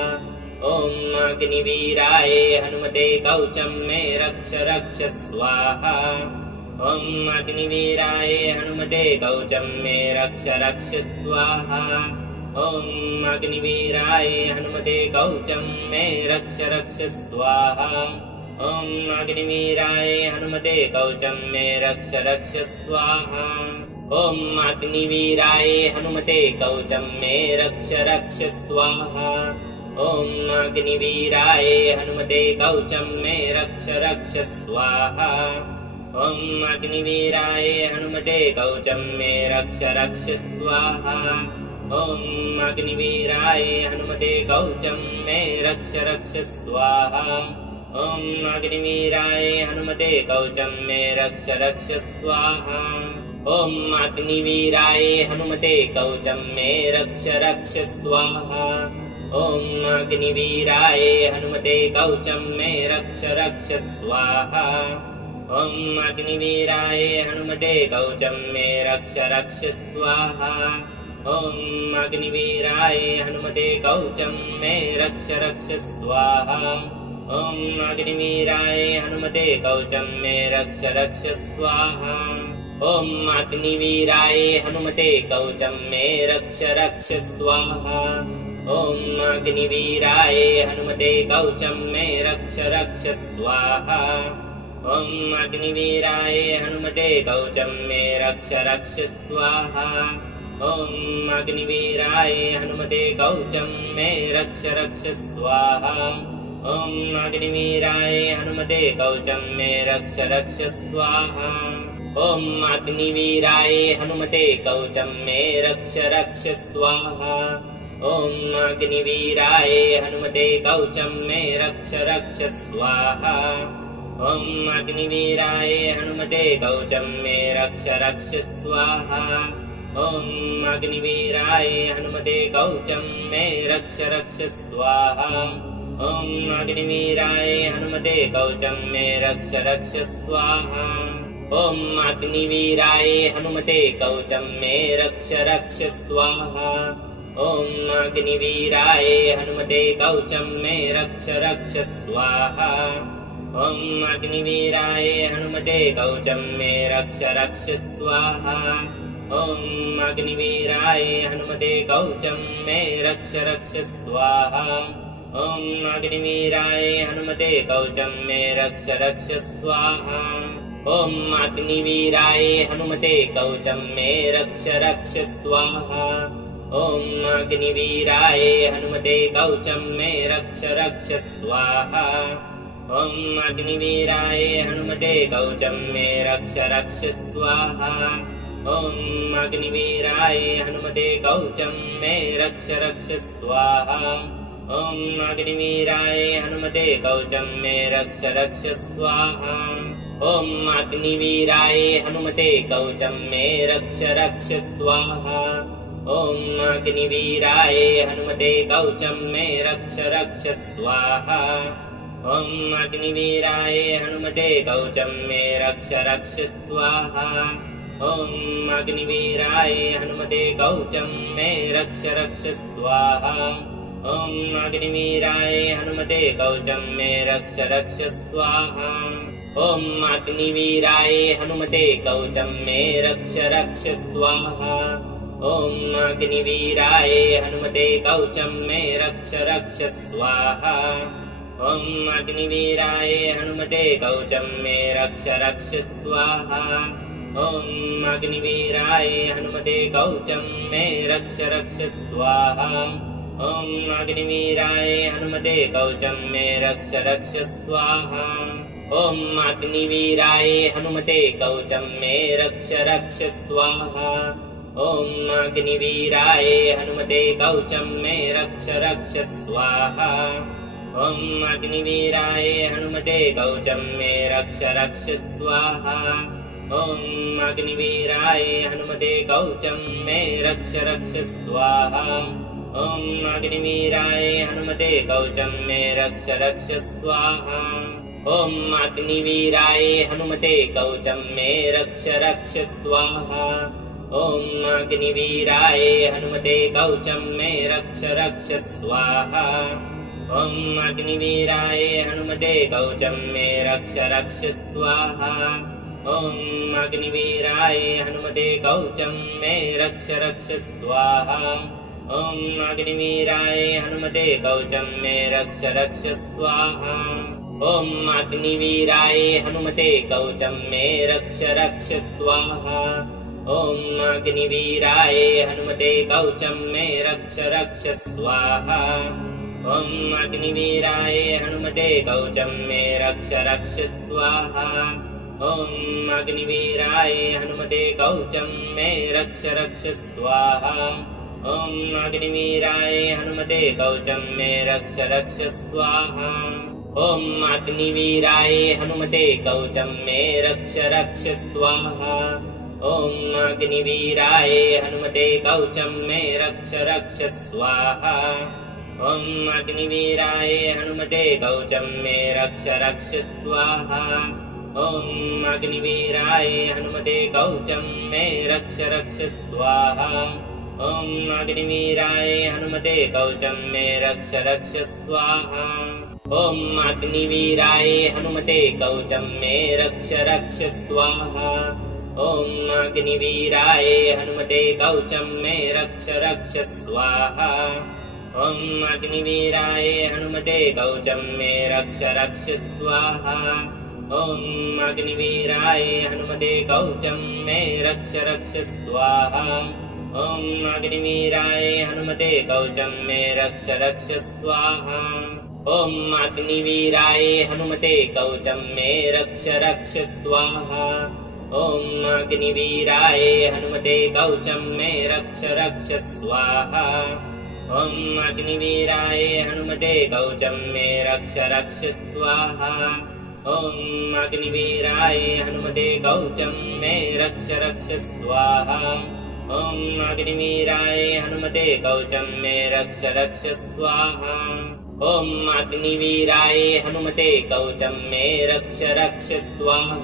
ॐ अग्निवीराय हनुमते कवचं मे रक्ष रक्ष स्वाहा ॐ अग्निवीराय हनुमते कवचं मे रक्ष रक्ष स्वाहा ॐ अग्निवीराय हनुमते कवचं मे रक्ष रक्ष स्वाहा ॐ अग्निवीराय हनुमते कवचं मे रक्ष रक्ष स्वाहा ॐ अग्निवीराय हनुमते कवचं मे रक्ष रक्ष स्वाहा ॐ अग्निवीराय हनुमते कवचं मे रक्ष रक्ष स्वाहा ॐ अग्निवीराय हनुमते कवचं मे रक्ष रक्ष स्वाहा ॐ अग्निवीराय हनुमते कवचं मे रक्ष रक्ष स्वाहा ॐ अग्निवीराय हनुमते कवचं मे रक्ष रक्ष स्वाहा ॐ अग्निवीराय हनुमते कवचं मे रक्ष रक्ष स्वाहा ॐ अग्निवीराय हनुमते कवचं मे रक्ष रक्ष स्वाहा ॐ अग्निवीराय हनुमते कवचं मे रक्ष रक्ष स्वाहा ॐ अग्निवीराय हनुमते कवचं मे रक्ष रक्ष स्वाहा ॐ अग्निवीराय हनुमते कवचं मे रक्ष रक्ष स्वाहा ॐ अग्निवीराय हनुमते कवचं मे रक्ष रक्ष स्वाहा ॐ अग्निवीराय हनुमते कवचं मे रक्ष रक्ष स्वाहा ॐ अग्निवीराय हनुमते कवचं मे रक्ष रक्ष स्वाहा ॐ अग्निवीराय हनुमते कवचं मे रक्ष रक्ष स्वाहा ॐ अग्निवीराय हनुमते कवचं मे रक्ष रक्ष स्वाहा ॐ अग्निवीराय हनुमते कवचं मे रक्ष रक्ष स्वाहा ॐ अग्निवीराय हनुमते कवचं मे रक्ष रक्ष स्वाहा ॐ अग्निवीराय हनुमते कवचं मे रक्ष रक्ष स्वाहा ॐ अग्निवीराय हनुमते कवचं मे रक्ष रक्ष स्वाहा ॐ अग्निवीराय हनुमते कवचं मे रक्ष रक्ष स्वाहा ॐ अग्निवीराय हनुमते कवचं मे रक्ष रक्ष स्वाहा ॐ अग्निवीराय हनुमते कवचं मे रक्ष रक्ष स्वाहा ॐ अग्निवीराय हनुमते कवचं मे रक्ष रक्ष स्वाहा ॐ अग्निवीराय हनुमते कवचं मे रक्ष रक्ष स्वाहा ॐ अग्निवीराय हनुमते कवचं मे रक्ष रक्ष स्वाहा ॐ अग्निवीराय हनुमते कवचं मे रक्ष रक्ष स्वाहा ॐ अग्निवीराय हनुमते कवचं मे रक्ष रक्ष स्वाहा ॐ अग्निवीराय हनुमते कवचं मे रक्ष रक्ष स्वाहा ॐ अग्निवीराय हनुमते कवचं मे रक्ष रक्ष स्वाहा ॐ अग्निवीराय हनुमते कवचं मे रक्ष रक्ष स्वाहा ॐ अग्निवीराय हनुमते कवचं मे रक्ष रक्ष स्वाहा ॐ अग्निवीराय हनुमते कवचं मे रक्ष रक्ष स्वाहा ॐ अग्निवीराय हनुमते कवचं मे रक्ष रक्ष स्वाहा ॐ अग्निवीराय हनुमते कवचं मे रक्ष रक्ष स्वाहा ॐ अग्निवीराय हनुमते कवचं मे रक्ष रक्ष स्वाहा ॐ अग्निवीराय हनुमते कवचं मे रक्ष रक्ष स्वाहा ॐ अग्निवीराय हनुमते कवचं मे रक्ष रक्ष स्वाहा ॐ अग्निवीराय हनुमते कवचं मे रक्ष रक्ष स्वाहा ॐ अग्निवीराय हनुमते कवचं मे रक्ष रक्ष स्वाहा ॐ अग्निवीराय हनुमते कवचं मे रक्ष रक्ष स्वाहा ॐ अग्निवीराय हनुमते कवचं मे रक्ष रक्ष स्वाहा ॐ अग्निवीराय हनुमते कवचं मे रक्ष रक्ष स्वाहा ॐ अग्निवीराय हनुमते कवचं मे रक्ष रक्ष स्वाहा ॐ अग्निवीराय हनुमते कवचं मे रक्ष रक्ष स्वाहा ॐ अग्निवीराय हनुमते कवचं मे रक्ष रक्ष स्वाहा ॐ अग्निवीराय हनुमते कवचं मे रक्ष रक्ष स्वाहा ॐ अग्निवीराय हनुमते कवचं मे रक्ष रक्ष स्वाहा ॐ अग्निवीराय हनुमते कवचं मे रक्ष रक्ष स्वाहा ॐ अग्निवीराय हनुमते कवचं मे रक्ष रक्ष स्वाहा ॐ अग्निवीराय हनुमते कवचं मे रक्ष रक्ष स्वाहा ॐ अग्निवीराय हनुमते कवचं मे रक्ष रक्ष स्वाहा ॐ अग्निवीराय हनुमते कवचं मे रक्ष रक्ष स्वाहा ॐ अग्निवीराय हनुमते कवचं मे रक्ष रक्ष स्वाहा ॐ अग्निवीराय हनुमते कवचं मे रक्ष रक्ष स्वाहा ॐ अग्निवीराय हनुमते कवचं मे रक्ष रक्ष स्वाहा ॐ अग्निवीराय हनुमते कवचं मे रक्ष रक्ष स्वाहा ॐ अग्निवीराय हनुमते कवचं मे रक्ष रक्ष स्वाहा ॐ अग्निवीराय हनुमते कवचं मे रक्ष रक्ष स्वाहा ॐ अग्निवीराय हनुमते कवचं मे रक्ष रक्ष स्वाहा ॐ अग्निवीराय हनुमते कवचं मे रक्ष रक्ष स्वाहा ॐ अग्निवीराय हनुमते कवचं मे रक्ष रक्ष स्वाहा ॐ अग्निवीराय हनुमते कवचं मे रक्ष रक्ष स्वाहा ॐ अग्निवीराय हनुमते कवचं मे रक्ष रक्ष स्वाहा ॐ अग्निवीराय हनुमते कवचं मे रक्ष रक्ष स्वाहा ॐ अग्निवीराय हनुमते कवचं मे रक्ष रक्ष स्वाहा ॐ अग्निवीराय हनुमते कवचं मे रक्ष रक्ष स्वाहा ॐ अग्निवीराय हनुमते कवचं मे रक्ष रक्ष स्वाहा ॐ अग्निवीराय हनुमते कवचं मे रक्ष रक्ष स्वाहा ॐ अग्निवीराय हनुमते कवचं मे रक्ष रक्ष स्वाहा ॐ अग्निवीराय हनुमते कवचं मे रक्ष रक्ष स्वाहा ॐ अग्निवीराय हनुमते कवचं मे रक्ष रक्ष स्वाहा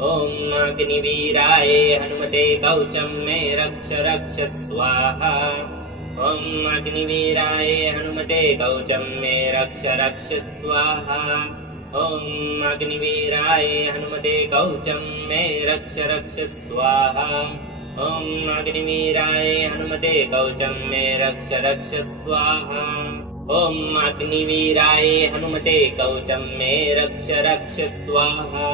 ॐ अग्निवीराय हनुमते कवचं मे रक्ष रक्ष स्वाहा ॐ अग्निवीराय हनुमते कवचं मे रक्ष रक्ष स्वाहा ॐ अग्निवीराय हनुमते कवचं मे रक्ष रक्ष स्वाहा ॐ अग्निवीराय हनुमते कवचं मे रक्ष रक्ष स्वाहा ॐ अग्निवीराय हनुमते कवचं मे रक्ष रक्ष स्वाहा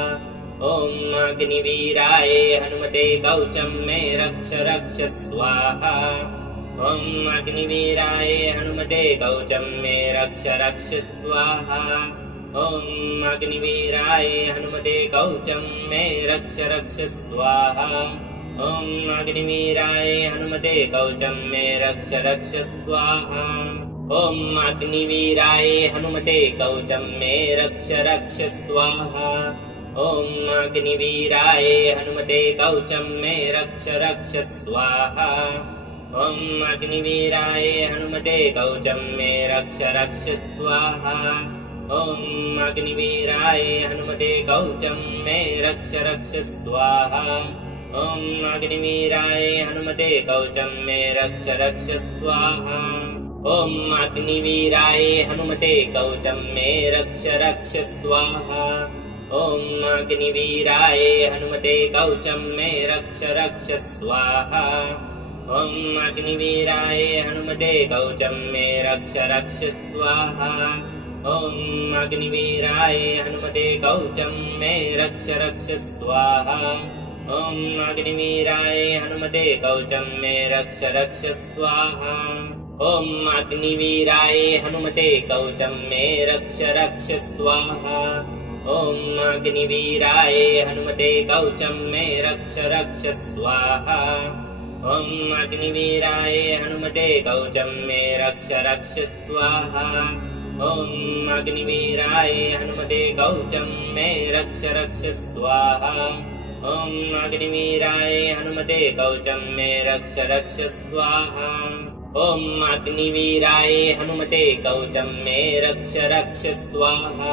ॐ अग्निवीराय हनुमते कवचं मे रक्ष रक्ष स्वाहा ॐ अग्निवीराय हनुमते कवचं मे रक्ष रक्ष स्वाहा ॐ अग्निवीराय हनुमते कवचं मे रक्ष रक्ष स्वाहा ॐ अग्निवीराय हनुमते कवचं मे रक्ष रक्ष स्वाहा ॐ अग्निवीराय हनुमते कवचं मे रक्ष रक्ष स्वाहा ॐ अग्निवीराय हनुमते कवचं मे रक्ष रक्ष स्वाहा ॐ अग्निवीराय हनुमते कवचं मे रक्ष रक्ष स्वाहा ॐ अग्निवीराय हनुमते कवचं मे रक्ष रक्ष स्वाहा ॐ अग्निवीराय हनुमते कवचं मे रक्ष रक्ष स्वाहा ॐ अग्निवीराय हनुमते कवचं मे रक्ष रक्ष स्वाहा ॐ अग्निवीराय हनुमते कवचं मे रक्ष रक्ष स्वाहा ॐ अग्निवीराय हनुमते कवचं मे रक्ष रक्ष स्वाहा ॐ अग्निवीराय हनुमते कवचं मे रक्ष रक्ष स्वाहा ॐ अग्निवीराय हनुमते कवचं मे रक्ष रक्ष स्वाहा ॐ अग्निवीराय हनुमते कवचं मे रक्ष रक्ष स्वाहा ॐ अग्निवीराय हनुमते कवचं मे रक्ष रक्ष स्वाहा ॐ अग्निवीराय हनुमते कवचं मे रक्ष रक्ष स्वाहा ॐ अग्निवीराय हनुमते कवचं मे रक्ष रक्ष स्वाहा ॐ अग्निवीराय हनुमते कवचं मे रक्ष रक्ष स्वाहा ॐ अग्निवीराय हनुमते कवचं मे रक्ष रक्ष स्वाहा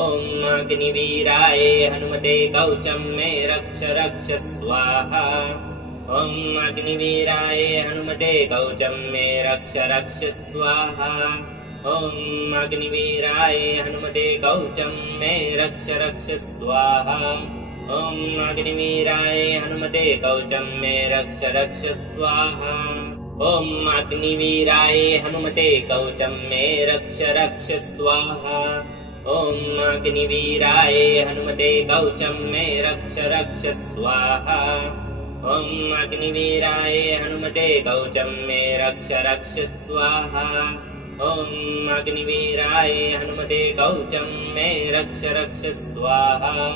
ॐ अग्निवीराय हनुमते कवचं मे रक्ष रक्ष स्वाहा ॐ अग्निवीराय हनुमते कवचं मे रक्ष रक्ष स्वाहा ॐ अग्निवीराय हनुमते कवचं मे रक्ष रक्ष स्वाहा ॐ अग्निवीराय हनुमते कवचं मे रक्ष रक्ष स्वाहा ॐ अग्निवीराय हनुमते कवचं मे रक्ष रक्ष स्वाहा ॐ अग्निवीराय हनुमते कवचं मे रक्ष रक्ष स्वाहा ॐ अग्निवीराय हनुमते कवचं मे रक्ष रक्ष स्वाहा ॐ अग्निवीराय हनुमते कवचं मे रक्ष रक्ष स्वाहा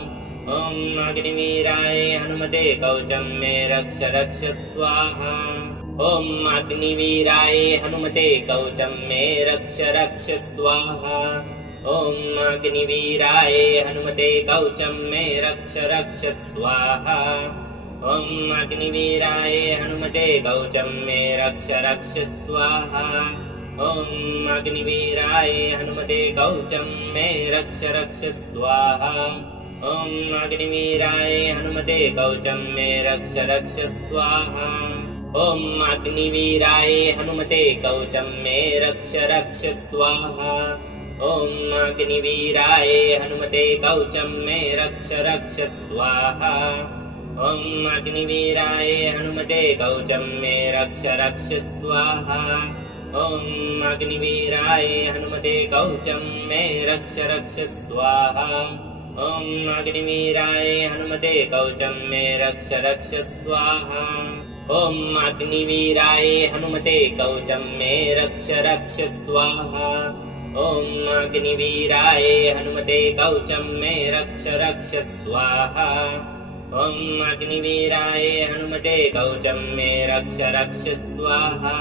ॐ अग्निवीराय हनुमते कवचं मे रक्ष रक्ष स्वाहा ॐ अग्निवीराय हनुमते कवचं मे रक्ष रक्ष स्वाहा ॐ अग्निवीराय हनुमते कवचं मे रक्ष रक्ष स्वाहा ॐ अग्निवीराय हनुमते कवचं मे रक्ष रक्ष स्वाहा ॐ अग्निवीराय हनुमते कवचं मे रक्ष रक्ष स्वाहा ॐ अग्निवीराय हनुमते कवचं मे रक्ष रक्ष स्वाहा ॐ अग्निवीराय हनुमते कवचं मे रक्ष रक्ष स्वाहा ॐ अग्निवीराय हनुमते कवचं मे रक्ष रक्ष स्वाहा ॐ अग्निवीराय हनुमते कवचं मे रक्ष रक्ष स्वाहा ॐ अग्निवीराय हनुमते कवचं मे रक्ष रक्ष स्वाहा ॐ अग्निवीराय हनुमते कवचं मे रक्ष रक्ष स्वाहा ॐ अग्निवीराय हनुमते कवचं मे रक्ष रक्ष स्वाहा ॐ अग्निवीराय हनुमते कवचं मे रक्ष रक्ष स्वाहा ॐ अग्निवीराय हनुमते कवचं मे रक्ष रक्ष स्वाहा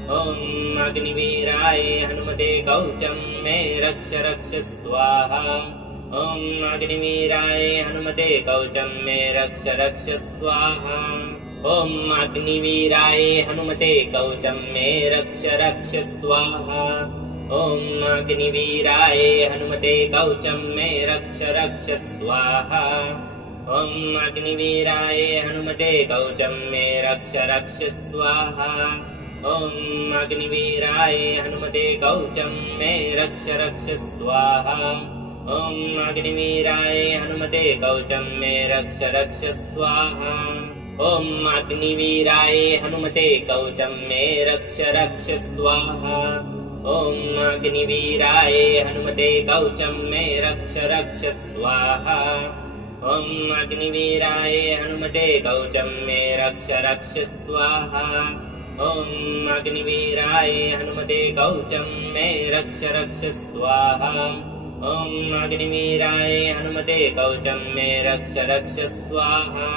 ॐ अग्निवीराय हनुमते कवचं मे रक्ष रक्ष स्वाहा ॐ अग्निवीराय हनुमते कवचं मे रक्ष रक्ष स्वाहा ॐ अग्निवीराय हनुमते कवचं मे रक्ष रक्ष स्वाहा ॐ अग्निवीराय हनुमते कवचं मे रक्ष रक्ष स्वाहा ॐ अग्निवीराय हनुमते कवचं मे रक्ष रक्ष स्वाहा ॐ अग्निवीराय हनुमते कवचं मे रक्ष रक्ष स्वाहा ॐ अग्निवीराय हनुमते कवचं मे रक्ष रक्ष स्वाहा ॐ अग्निवीराय हनुमते कवचं मे रक्ष रक्ष स्वाहा ॐ अग्निवीराय हनुमते कवचं मे रक्ष रक्ष स्वाहा ॐ अग्निवीराय हनुमते कवचं मे रक्ष रक्ष स्वाहा ॐ अग्निवीराय हनुमते कवचं मे रक्ष रक्ष स्वाहा ॐ अग्निवीराय हनुमते कवचं मे रक्ष रक्ष स्वाहा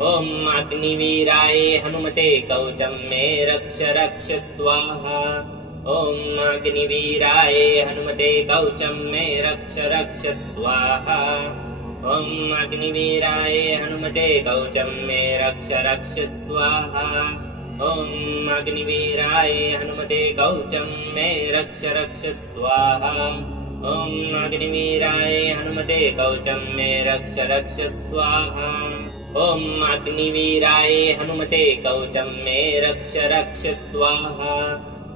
ॐ अग्निवीराय हनुमते कवचं मे रक्ष रक्ष स्वाहा ॐ अग्निवीराय हनुमते कवचं मे रक्ष रक्ष स्वाहा ॐ अग्निवीराय हनुमते कवचं मे रक्ष रक्ष स्वाहा ॐ अग्निवीराय हनुमते कवचं मे रक्ष रक्ष स्वाहा ॐ अग्निवीराय हनुमते कवचं मे रक्ष रक्ष स्वाहा ॐ अग्निवीराय हनुमते कवचं मे रक्ष रक्ष स्वाहा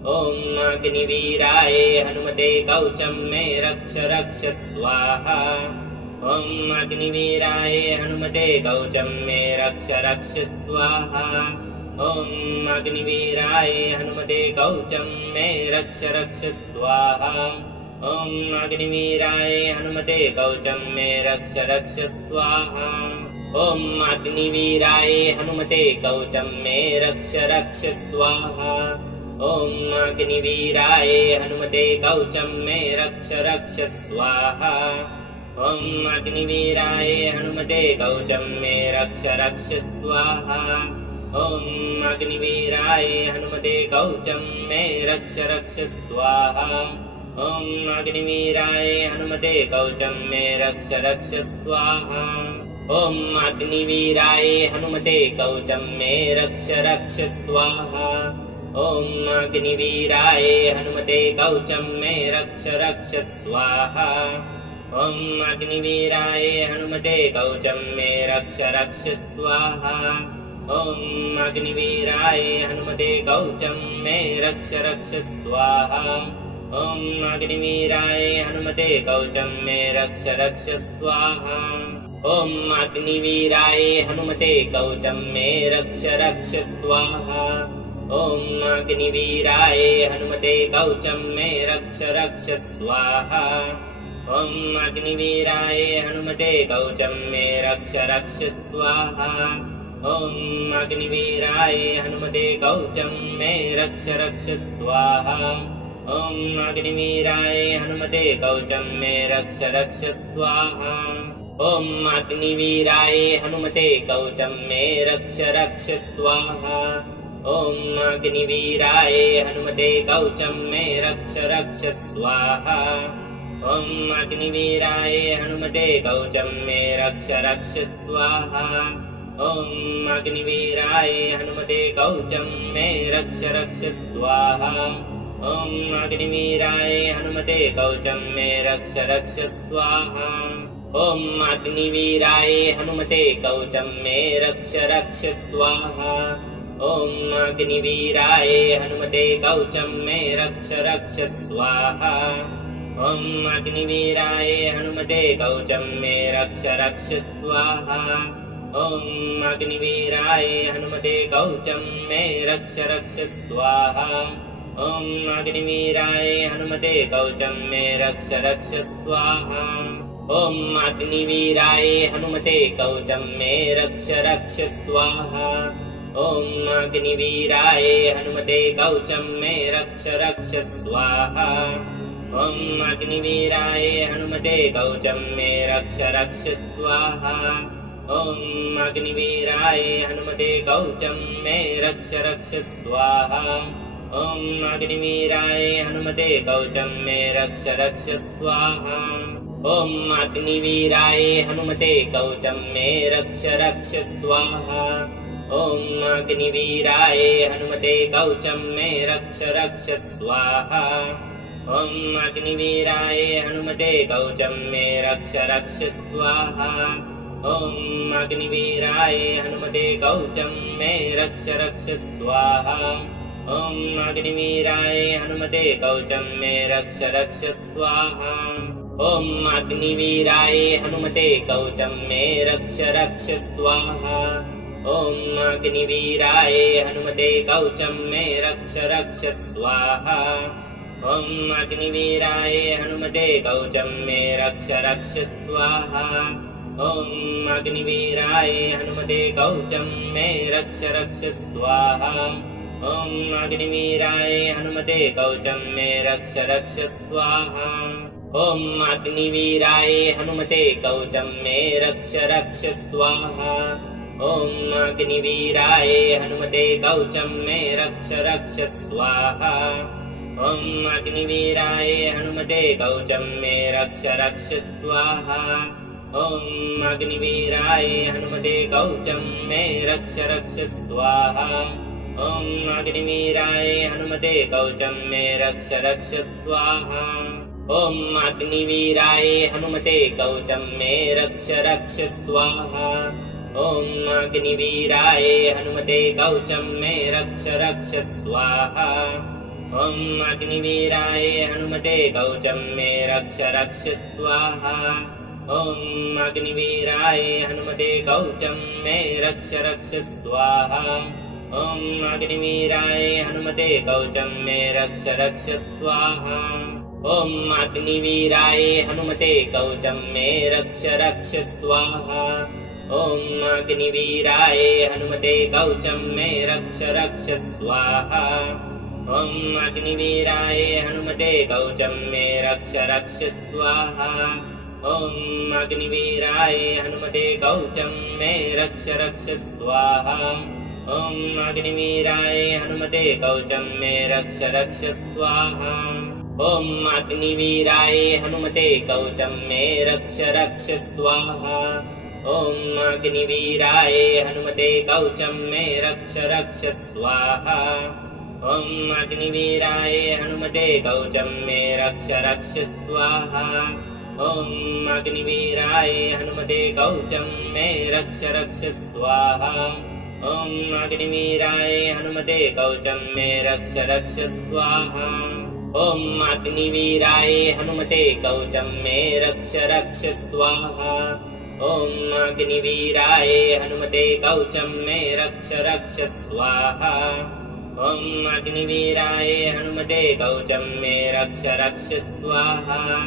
ॐ अग्निवीराय हनुमते कवचं मे रक्ष रक्ष स्वाहा ॐ अग्निवीराय हनुमते कवचं मे रक्ष रक्ष स्वाहा ॐ अग्निवीराय हनुमते कवचं मे रक्ष रक्ष स्वाहा ॐ अग्निवीराय हनुमते कवचं मे रक्ष रक्ष स्वाहा ॐ अग्निवीराय हनुमते कवचं मे रक्ष रक्ष स्वाहा ॐ अग्निवीराय हनुमते कवचं मे रक्ष रक्ष स्वाहा ॐ अग्निवीराय हनुमते कवचं मे रक्ष रक्ष स्वाहा ॐ अग्निवीराय हनुमते कवचं मे रक्ष रक्ष स्वाहा ॐ अग्निवीराय हनुमते कवचं मे रक्ष रक्ष स्वाहा ॐ अग्निवीराय हनुमते कवचं मे रक्ष रक्ष स्वाहा ॐ अग्निवीराय हनुमते कवचं मे रक्ष रक्ष स्वाहा ॐ अग्निवीराय हनुमते कवचं मे रक्ष रक्ष स्वाहा ॐ अग्निवीराय हनुमते कवचं मे रक्ष रक्ष स्वाहा ॐ अग्निवीराय हनुमते कवचं मे रक्ष रक्ष स्वाहा ॐ अग्निवीराय हनुमते कवचं मे रक्ष रक्ष स्वाहा ॐ अग्निवीराय हनुमते कवचं मे रक्ष रक्ष स्वाहा ॐ अग्निवीराय हनुमते कवचं मे रक्ष रक्ष स्वाहा ॐ अग्निवीराय हनुमते कवचं मे रक्ष रक्ष स्वाहा ॐ अग्निवीराय हनुमते कवचं मे रक्ष रक्ष स्वाहा ॐ अग्निवीराय हनुमते कवचं मे रक्ष रक्ष स्वाहा ॐ अग्निवीराय हनुमते कवचं मे रक्ष रक्ष स्वाहा ॐ अग्निवीराय हनुमते कवचं मे रक्ष रक्ष स्वाहा ॐ अग्निवीराय हनुमते कवचं मे रक्ष रक्ष स्वाहा ॐ अग्निवीराय हनुमते कवचं मे रक्ष रक्ष स्वाहा ॐ अग्निवीराय हनुमते कवचं मे रक्ष रक्ष स्वाहा ॐ अग्निवीराय हनुमते कवचं मे रक्ष रक्ष स्वाहा ॐ अग्निवीराय हनुमते कवचं मे रक्ष रक्ष स्वाहा ॐ अग्निवीराय हनुमते कवचं मे रक्ष रक्ष स्वाहा ॐ अग्निवीराय हनुमते कवचं मे रक्ष रक्ष स्वाहा ॐ अग्निवीराय हनुमते कवचं मे रक्ष रक्ष स्वाहा ॐ अग्निवीराय हनुमते कवचं मे रक्ष रक्ष स्वाहा ॐ अग्निवीराय हनुमते कवचं मे रक्ष रक्ष स्वाहा ॐ अग्निवीराय हनुमते कवचं मे रक्ष रक्ष स्वाहा ॐ अग्निवीराय हनुमते कवचं मे रक्ष रक्ष स्वाहा ॐ अग्निवीराय हनुमते कवचं मे रक्ष रक्ष स्वाहा ॐ अग्निवीराय हनुमते कवचं मे रक्ष रक्ष स्वाहा ॐ अग्निवीराय हनुमते कवचं मे रक्ष रक्ष स्वाहा ॐ अग्निवीराय हनुमते कवचं मे रक्ष रक्ष स्वाहा ॐ अग्निवीराय हनुमते कवचं मे रक्ष रक्ष स्वाहा ॐ अग्निवीराय हनुमते कवचं मे रक्ष रक्ष स्वाहा ॐ अग्निवीराय हनुमते कवचं मे रक्ष रक्ष स्वाहा ॐ अग्निवीराय हनुमते कवचं मे रक्ष रक्ष स्वाहा ॐ अग्निवीराय हनुमते कवचं मे रक्ष रक्ष स्वाहा ॐ अग्निवीराय हनुमते कवचं मे रक्ष रक्ष स्वाहा ॐ अग्निवीराय हनुमते कवचं मे रक्ष रक्ष स्वाहा ॐ अग्निवीराय हनुमते कवचं मे रक्ष रक्ष स्वाहा ॐ अग्निवीराय हनुमते कवचं मे रक्ष रक्ष स्वाहा ॐ अग्निवीराय हनुमते कवचं मे रक्ष रक्ष स्वाहा ॐ अग्निवीराय हनुमते कवचं मे रक्ष रक्ष स्वाहा ॐ अग्निवीराय हनुमते कवचं मे रक्ष रक्ष स्वाहा ॐ अग्निवीराय हनुमते कवचं मे रक्ष रक्ष स्वाहा ॐ अग्निवीराय हनुमते कवचं मे रक्ष रक्ष स्वाहा ॐ अग्निवीराय हनुमते कवचं मे रक्ष रक्ष स्वाहा ॐ अग्निवीराय हनुमते कवचं मे रक्ष रक्ष स्वाहा ॐ अग्निवीराय हनुमते कवचं मे रक्ष रक्ष स्वाहा ॐ अग्निवीराय हनुमते कवचं मे रक्ष रक्ष स्वाहा ॐ अग्निवीराय हनुमते कवचं मे रक्ष रक्ष स्वाहा ॐ अग्निवीराय हनुमते कवचं मे रक्ष रक्ष स्वाहा ॐ अग्निवीराय हनुमते कवचं मे रक्ष रक्ष स्वाहा ॐ अग्निवीराय हनुमते कवचं मे रक्ष रक्ष स्वाहा ॐ अग्निवीराय हनुमते कवचं मे रक्ष रक्ष स्वाहा ॐ अग्निवीराय हनुमते कवचं मे रक्ष रक्ष स्वाहा ॐ अग्निवीराय हनुमते कवचं मे रक्ष रक्ष स्वाहा ॐ अग्निवीराय हनुमते कवचं मे रक्ष रक्ष स्वाहा ॐ अग्निवीराय हनुमते कवचं मे रक्ष रक्ष स्वाहा ॐ अग्निवीराय हनुमते कवचं मे रक्ष रक्ष स्वाहा ॐ अग्निवीराय हनुमते कवचं मे रक्ष रक्ष स्वाहा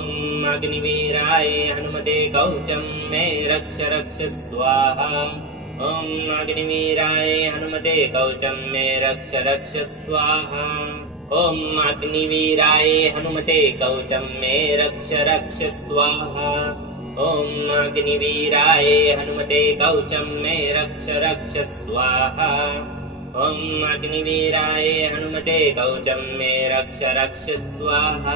ॐ अग्निवीराय हनुमते कवचं मे रक्ष रक्ष स्वाहा ॐ अग्निवीराय हनुमते कवचं मे रक्ष रक्ष स्वाहा ॐ अग्निवीराय हनुमते कवचं मे रक्ष रक्ष स्वाहा ॐ अग्निवीराय हनुमते कवचं मे रक्ष रक्ष स्वाहा ॐ अग्निवीराय हनुमते कवचं मे रक्ष रक्ष स्वाहा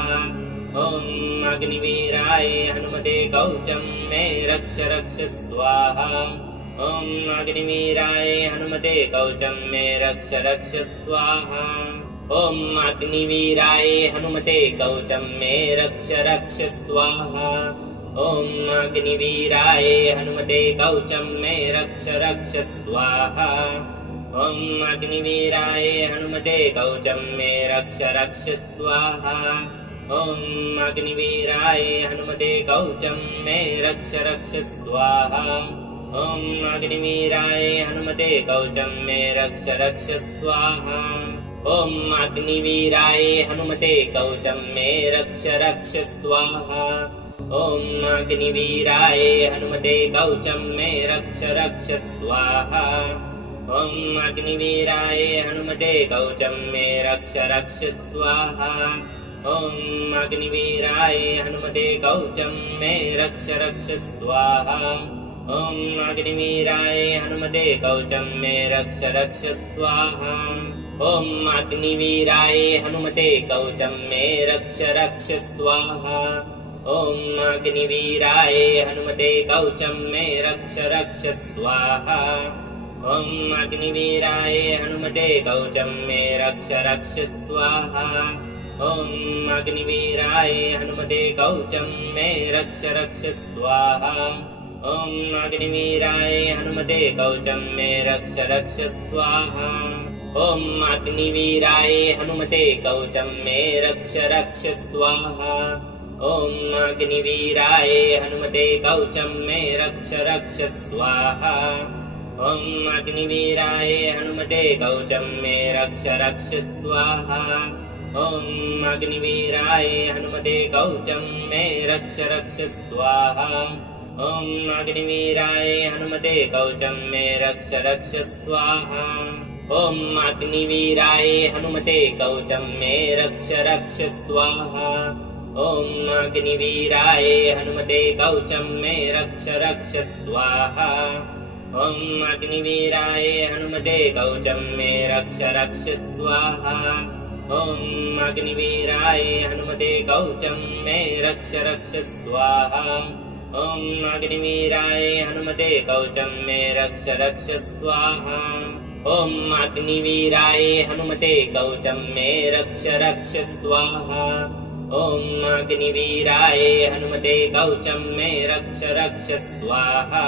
ॐ अग्निवीराय हनुमते कवचं मे रक्ष रक्ष स्वाहा ॐ अग्निवीराय हनुमते कवचं मे रक्ष रक्ष स्वाहा ॐ अग्निवीराय हनुमते कवचं मे रक्ष रक्ष स्वाहा ॐ अग्निवीराय हनुमते कवचं मे रक्ष रक्ष स्वाहा ॐ अग्निवीराय हनुमते कवचं मे रक्ष रक्ष स्वाहा ॐ अग्निवीराय हनुमते कवचं मे रक्ष रक्ष स्वाहा ॐ अग्निवीराय हनुमते कवचं मे रक्ष रक्ष स्वाहा ॐ अग्निवीराय हनुमते कवचं मे रक्ष रक्ष स्वाहा ॐ अग्निवीराय हनुमते कवचं मे रक्ष रक्ष स्वाहा ॐ अग्निवीराय हनुमते कवचं मे रक्ष रक्ष स्वाहा ॐ अग्निवीराय हनुमते कवचं मे रक्ष रक्ष स्वाहा ॐ अग्निवीराय हनुमते कवचं मे रक्ष रक्ष स्वाहा ॐ अग्निवीराय हनुमते कवचं मे रक्ष रक्ष स्वाहा ॐ अग्निवीराय हनुमते कवचं मे रक्ष रक्ष स्वाहा ॐ अग्निवीराय हनुमते कवचं मे रक्ष रक्ष स्वाहा ॐ अग्निवीराय हनुमते कवचं मे रक्ष रक्ष स्वाहा ॐ अग्निवीराय हनुमते कवचं मे रक्ष रक्ष स्वाहा ॐ अग्निवीराय हनुमते कवचं मे रक्ष रक्ष स्वाहा ॐ अग्निवीराय हनुमते कवचं मे रक्ष रक्ष स्वाहा ॐ अग्निवीराय हनुमते कवचं मे रक्ष रक्ष स्वाहा ॐ अग्निवीराय हनुमते कवचं मे रक्ष रक्ष स्वाहा ॐ अग्निवीराय हनुमते कवचं मे रक्ष रक्ष स्वाहा ॐ अग्निवीराय हनुमते कवचं मे रक्ष रक्ष स्वाहा ॐ अग्निवीराय हनुमते कवचं मे रक्ष रक्ष स्वाहा ॐ अग्निवीराय हनुमते कवचं मे रक्ष रक्ष स्वाहा ॐ अग्निवीराय हनुमते कवचं मे रक्ष रक्ष स्वाहा ॐ अग्निवीराय हनुमते कवचं मे रक्ष रक्ष स्वाहा ॐ अग्निवीराय हनुमते कवचं मे रक्ष रक्ष स्वाहा ॐ अग्निवीराय हनुमते कवचं मे रक्ष रक्ष स्वाहा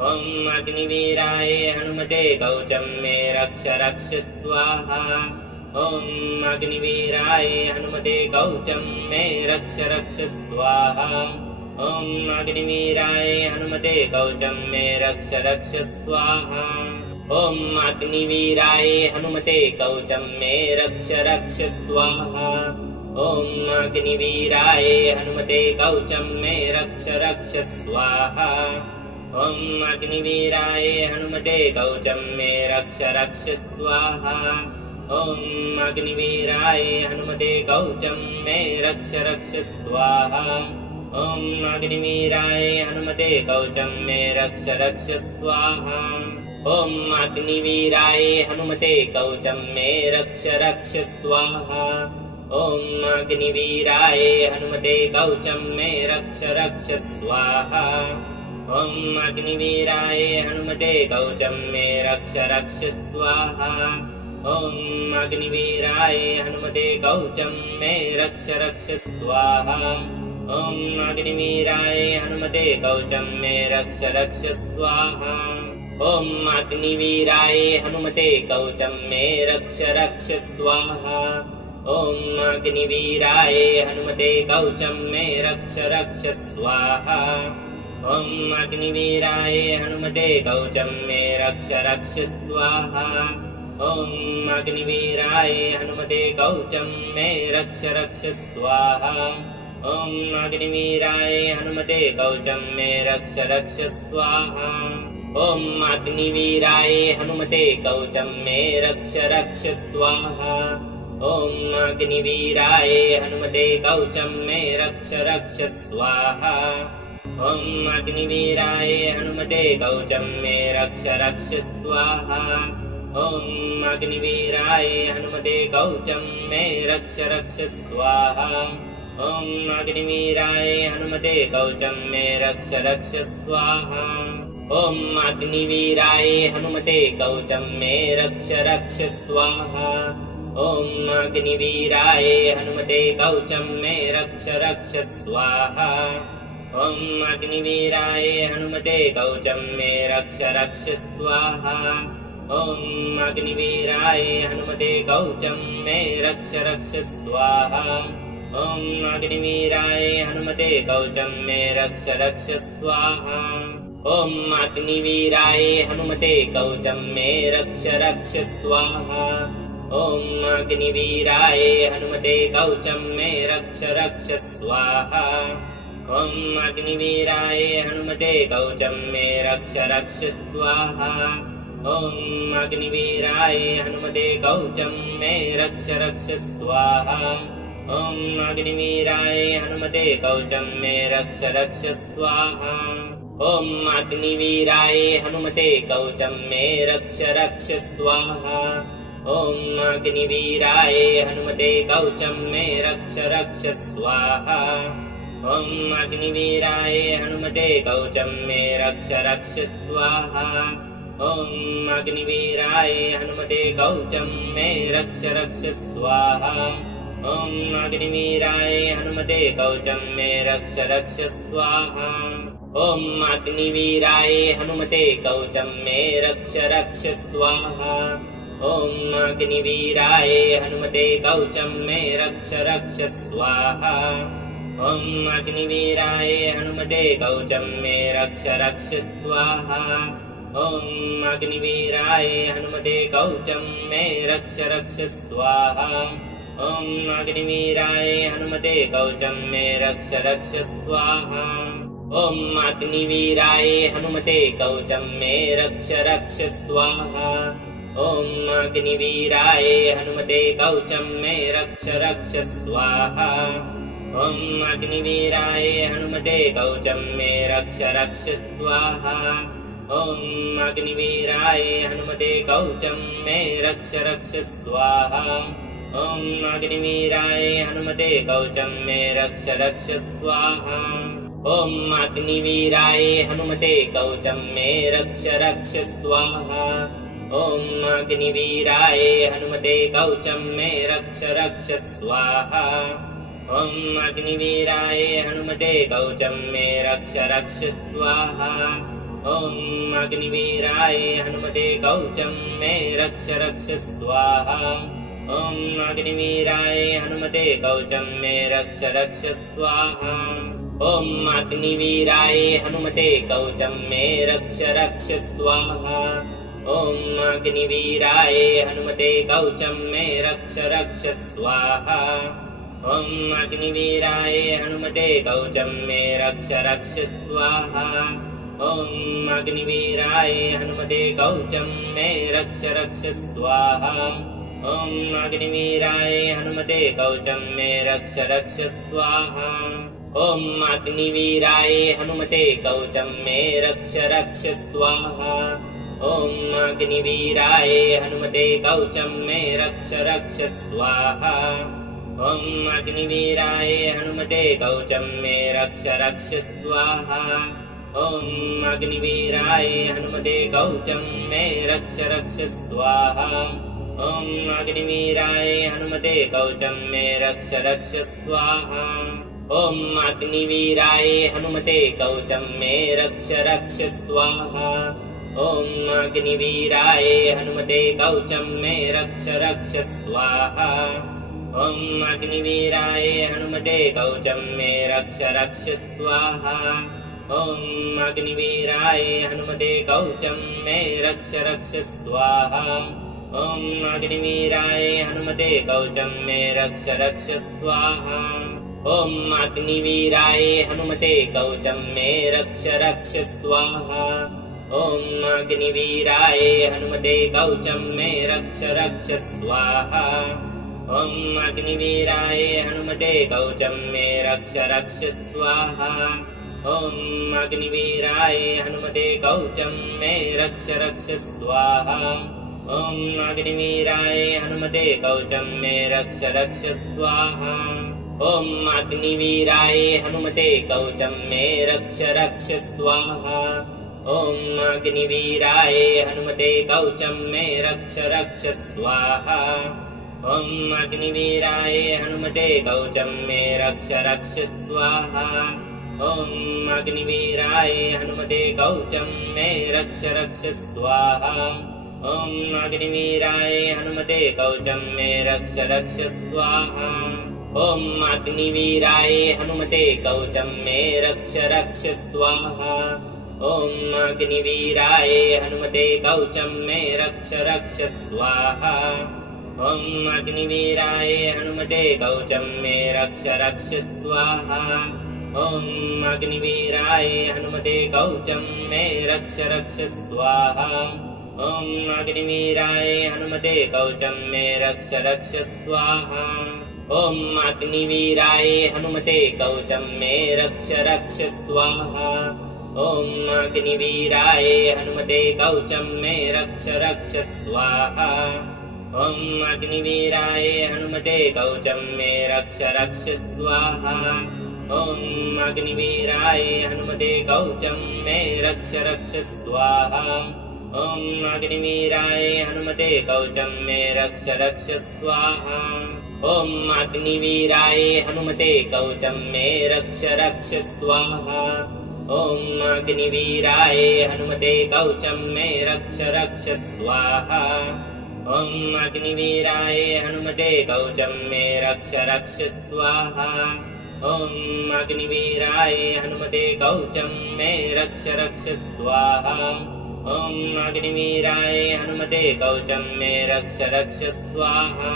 ॐ अग्निवीराय हनुमते कवचं मे रक्ष रक्ष स्वाहा ॐ अग्निवीराय हनुमते कवचं मे रक्ष रक्ष स्वाहा ॐ अग्निवीराय हनुमते कवचं मे रक्ष रक्ष स्वाहा ॐ अग्निवीराय हनुमते कवचं मे रक्ष रक्ष स्वाहा ॐ अग्निवीराय हनुमते कवचं मे रक्ष रक्ष स्वाहा ॐ अग्निवीराय हनुमते कवचं मे रक्ष रक्ष स्वाहा ॐ अग्निवीराय हनुमते कवचं मे रक्ष रक्ष स्वाहा ॐ अग्निवीराय हनुमते कवचं मे रक्ष रक्ष स्वाहा ॐ अग्निवीराय हनुमते कवचं मे रक्ष रक्ष स्वाहा ॐ अग्निवीराय हनुमते कवचं मे रक्ष रक्ष स्वाहा ॐ अग्निवीराय हनुमते कवचं मे रक्ष रक्ष स्वाहा ॐ अग्निवीराय हनुमते कवचं मे रक्ष रक्ष स्वाहा ॐ अग्निवीराय हनुमते कवचं मे रक्ष रक्ष स्वाहा ॐ अग्निवीराय हनुमते कवचं मे रक्ष रक्ष स्वाहा ॐ अग्निवीराय हनुमते कवचं मे रक्ष रक्ष स्वाहा ॐ अग्निवीराय हनुमते कवचं मे रक्ष रक्ष स्वाहा ॐ अग्निवीराय हनुमते कवचं मे रक्ष रक्ष स्वाहा ॐ अग्निवीराय हनुमते कवचं मे रक्ष रक्ष स्वाहा ॐ अग्निवीराय हनुमते कवचं मे रक्ष रक्ष स्वाहा ॐ अग्निवीराय हनुमते कवचं मे रक्ष रक्ष स्वाहा ॐ अग्निवीराय हनुमते कवचं मे रक्ष रक्ष स्वाहा ॐ अग्निवीराय हनुमते कवचं मे रक्ष रक्ष स्वाहा ॐ अग्निवीराय हनुमते कवचं मे रक्ष रक्ष स्वाहा ॐ अग्निवीराय हनुमते कवचं मे रक्ष रक्ष स्वाहा ॐ अग्निवीराय हनुमते कवचं मे रक्ष रक्ष स्वाहा ॐ अग्निवीराय हनुमते कवचं मे रक्ष रक्ष स्वाहा ॐ अग्निवीराय हनुमते कवचं मे रक्ष रक्ष स्वाहा ॐ अग्निवीराय हनुमते कवचं मे रक्ष रक्ष स्वाहा ॐ अग्निवीराय हनुमते कवचं मे रक्ष रक्ष स्वाहा ॐ अग्निवीराय हनुमते कवचं मे रक्ष रक्ष स्वाहा ॐ अग्निवीराय हनुमते कवचं मे रक्ष रक्ष स्वाहा ॐ अग्निवीराय हनुमते कवचं मे रक्ष रक्ष स्वाहा ॐ अग्निवीराय हनुमते कवचं मे रक्ष रक्ष स्वाहा ॐ अग्निवीराय हनुमते कवचं मे रक्ष रक्ष स्वाहा ॐ अग्निवीराय हनुमते कवचं मे रक्ष रक्ष स्वाहा ॐ अग्निवीराय हनुमते कवचं मे रक्ष रक्ष स्वाहा ॐ अग्निवीराय हनुमते कवचं मे रक्ष रक्ष स्वाहा ॐ अग्निवीराय हनुमते कवचं मे रक्ष रक्ष स्वाहा ॐ अग्निवीराय हनुमते कवचं मे रक्ष रक्ष स्वाहा ॐ अग्निवीराय हनुमते कवचं मे रक्ष रक्ष स्वाहा ॐ अग्निवीराय हनुमते कवचं मे रक्ष रक्ष स्वाहा ॐ अग्निवीराय हनुमते कवचं मे रक्ष रक्ष स्वाहा ॐ अग्निवीराय हनुमते कवचं मे रक्ष रक्ष स्वाहा ॐ अग्निवीराय हनुमते कवचं मे रक्ष रक्ष स्वाहा ॐ अग्निवीराय हनुमते कवचं मे रक्ष रक्ष स्वाहा ॐ अग्निवीराय हनुमते कवचं मे रक्ष रक्ष स्वाहा ॐ अग्निवीराय हनुमते कवचं मे रक्ष रक्ष स्वाहा ॐ अग्निवीराय हनुमते कवचं मे रक्ष रक्ष स्वाहा ॐ अग्निवीराय हनुमते कवचं मे रक्ष रक्ष स्वाहा ॐ अग्निवीराय हनुमते कवचं मे रक्ष रक्ष स्वाहा ॐ अग्निवीराय हनुमते कवचं मे रक्ष रक्ष स्वाहा ॐ अग्निवीराय हनुमते कवचं मे रक्ष रक्ष स्वाहा ॐ अग्निवीराय हनुमते कवचं मे रक्ष रक्ष स्वाहा ॐ अग्निवीराय हनुमते कवचं मे रक्ष रक्ष स्वाहा ॐ अग्निवीराय हनुमते कवचं मे रक्ष रक्ष स्वाहा ॐ अग्निवीराय हनुमते कवचं मे रक्ष रक्ष स्वाहा ॐ अग्निवीराय हनुमते कवचं मे रक्ष रक्ष स्वाहा ॐ अग्निवीराय हनुमते कवचं मे रक्ष रक्ष स्वाहा ॐ अग्निवीराय हनुमते कवचं मे रक्ष रक्ष स्वाहा ॐ अग्निवीराय हनुमते कवचं मे रक्ष रक्ष स्वाहा ॐ अग्निवीराय हनुमते कवचं मे रक्ष रक्ष स्वाहा ॐ अग्निवीराय हनुमते कवचं मे रक्ष रक्ष स्वाहा ॐ अग्निवीराय हनुमते कवचं मे रक्ष रक्ष स्वाहा ॐ अग्निवीराय हनुमते कवचं मे रक्ष रक्ष स्वाहा ॐ अग्निवीराय हनुमते कवचं मे रक्ष रक्ष स्वाहा ॐ अग्निवीराय हनुमते कवचं मे रक्ष रक्ष स्वाहा ॐ अग्निवीराय हनुमते कवचं मे रक्ष रक्ष स्वाहा ॐ अग्निवीराय हनुमते कवचं मे रक्ष रक्ष स्वाहा ॐ अग्निवीराय हनुमते कवचं मे रक्ष रक्ष स्वाहा ॐ अग्निवीराय हनुमते कवचं मे रक्ष रक्ष स्वाहा ॐ अग्निवीराय हनुमते कवचं मे रक्ष रक्ष स्वाहा ॐ अग्निवीराय हनुमते कवचं मे रक्ष रक्ष स्वाहा ॐ अग्निवीराय हनुमते कवचं मे रक्ष रक्ष स्वाहा ॐ अग्निवीराय हनुमते कवचं मे रक्ष रक्ष स्वाहा ॐ अग्निवीराय हनुमते कवचं मे रक्ष रक्ष स्वाहा ॐ अग्निवीराय हनुमते कवचं मे रक्ष रक्ष स्वाहा ॐ अग्निवीराय हनुमते कवचं मे रक्ष रक्ष स्वाहा ॐ अग्निवीराय हनुमते कवचं मे रक्ष रक्ष स्वाहा ॐ अग्निवीराय हनुमते कवचं मे रक्ष रक्ष स्वाहा ॐ अग्निवीराय हनुमते कवचं मे रक्ष रक्ष स्वाहा ॐ अग्निवीराय हनुमते कवचं मे रक्ष रक्ष स्वाहा ॐ अग्निवीराय हनुमते कवचं मे रक्ष रक्ष स्वाहा ॐ अग्निवीराय हनुमते कवचं मे रक्ष रक्ष स्वाहा ॐ अग्निवीराय हनुमते कवचं मे रक्ष रक्ष स्वाहा ॐ अग्निवीराय हनुमते कवचं मे रक्ष रक्ष स्वाहा ॐ अग्निवीराय हनुमते कवचं मे रक्ष रक्ष स्वाहा ॐ अग्निवीराय हनुमते कवचं मे रक्ष रक्ष स्वाहा ॐ अग्निवीराय हनुमते कवचं मे रक्ष रक्ष स्वाहा ॐ अग्निवीराय हनुमते कवचं मे रक्ष रक्ष स्वाहा ॐ अग्निवीराय हनुमते कवचं मे रक्ष रक्ष स्वाहा ॐ अग्निवीराय हनुमते कवचं मे रक्ष रक्ष स्वाहा ॐ अग्निवीराय हनुमते कवचं मे रक्ष रक्ष स्वाहा ॐ अग्निवीराय हनुमते कवचं मे रक्ष रक्ष स्वाहा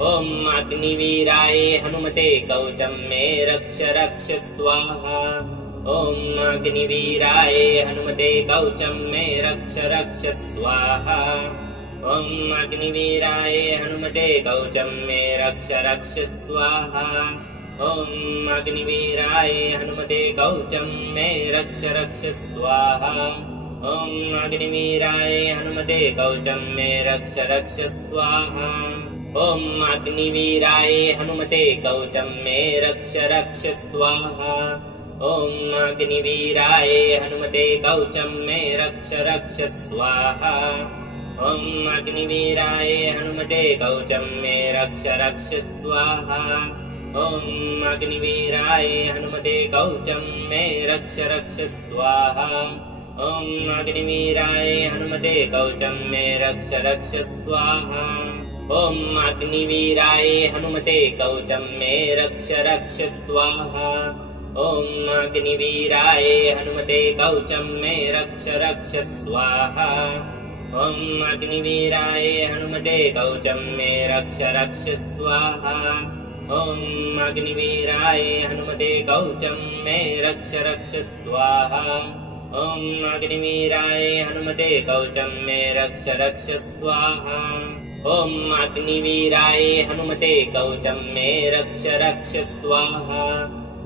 ॐ अग्निवीराय हनुमते कवचं मे रक्ष रक्ष स्वाहा ॐ अग्निवीराय हनुमते कवचं मे रक्ष रक्ष स्वाहा ॐ अग्निवीराय हनुमते कवचं मे रक्ष रक्ष स्वाहा ॐ अग्निवीराय हनुमते कवचं मे रक्ष रक्ष स्वाहा ॐ अग्निवीराय हनुमते कवचं मे रक्ष रक्ष स्वाहा ॐ अग्निवीराय हनुमते कवचं मे रक्ष रक्ष स्वाहा ॐ अग्निवीराय हनुमते कवचं मे रक्ष रक्ष स्वाहा ॐ अग्निवीराय हनुमते कवचं मे रक्ष रक्ष स्वाहा ॐ अग्निवीराय हनुमते कवचं मे रक्ष रक्ष स्वाहा ॐ अग्निवीराय हनुमते कवचं मे रक्ष रक्ष स्वाहा ॐ अग्निवीराय हनुमते कवचं मे रक्ष रक्ष स्वाहा ॐ अग्निवीराय हनुमते कवचं मे रक्ष रक्ष स्वाहा ॐ अग्निवीराय हनुमते कवचं मे रक्ष रक्ष स्वाहा ॐ अग्निवीराय हनुमते कवचं मे रक्ष रक्ष स्वाहा ॐ अग्निवीराय हनुमते कवचं मे रक्ष रक्ष स्वाहा ॐ अग्निवीराय हनुमते कवचं मे रक्ष रक्ष स्वाहा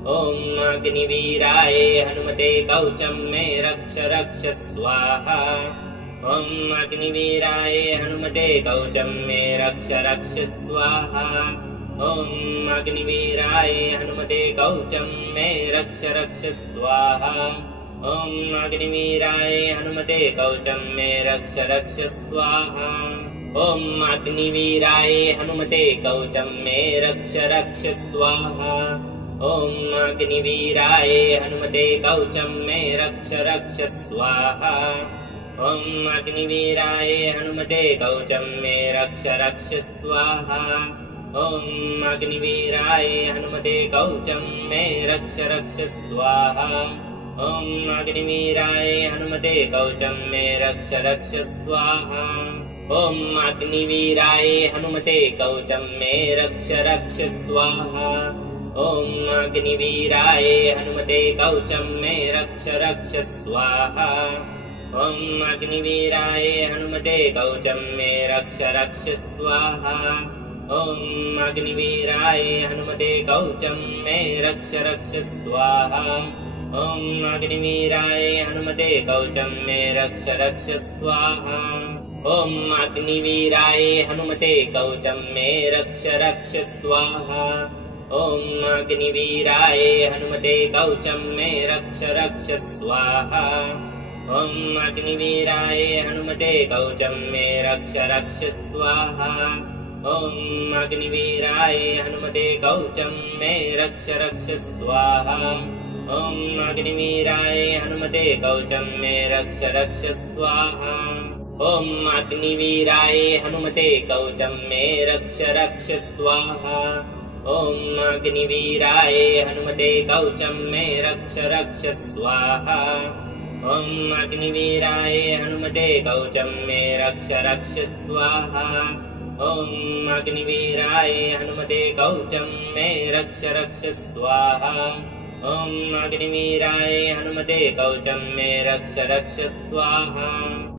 ॐ अग्निवीराय हनुमते कवचं मे रक्ष रक्ष स्वाहा ॐ अग्निवीराय हनुमते कवचं मे रक्ष रक्ष स्वाहा ॐ अग्निवीराय हनुमते कवचं मे रक्ष रक्ष स्वाहा ॐ अग्निवीराय हनुमते कवचं मे रक्ष रक्ष स्वाहा ॐ अग्निवीराय हनुमते कवचं मे रक्ष रक्ष स्वाहा ॐ अग्निवीराय हनुमते कवचं मे रक्ष रक्ष स्वाहा ॐ अग्निवीराय हनुमते कवचं मे रक्ष रक्ष स्वाहा ॐ अग्निवीराय हनुमते कवचं मे रक्ष रक्ष स्वाहा ॐ अग्निवीराय हनुमते कवचं मे रक्ष रक्ष स्वाहा ॐ अग्निवीराय हनुमते कवचं मे रक्ष रक्ष स्वाहा ॐ अग्निवीराय हनुमते कवचं मे रक्ष रक्ष स्वाहा ॐ अग्निवीराय हनुमते कवचं मे रक्ष रक्ष स्वाहा ॐ अग्निवीराय हनुमते कवचं मे रक्ष रक्ष स्वाहा ॐ अग्निवीराय हनुमते कवचं मे रक्ष रक्ष स्वाहा ॐ अग्निवीराय हनुमते कवचं मे रक्ष रक्ष स्वाहा ॐ अग्निवीराय हनुमते कवचं मे रक्ष रक्ष स्वाहा ॐ अग्निवीराय हनुमते कवचं मे रक्ष रक्ष स्वाहा ॐ अग्निवीराय हनुमते कवचं मे रक्ष रक्ष स्वाहा ॐ अग्निवीराय हनुमते कवचं मे रक्ष रक्ष स्वाहा ॐ अग्निवीराय हनुमते कवचं मे रक्ष रक्ष स्वाहा ॐ अग्निवीराय हनुमते कवचं मे रक्ष रक्ष स्वाहा ॐ अग्निवीराय हनुमते कवचं मे रक्ष रक्ष स्वाहा ॐ अग्निवीराय हनुमते कवचं मे रक्ष रक्ष स्वाहा ॐ अग्निवीराय हनुमते कवचं मे रक्ष रक्ष स्वाहा।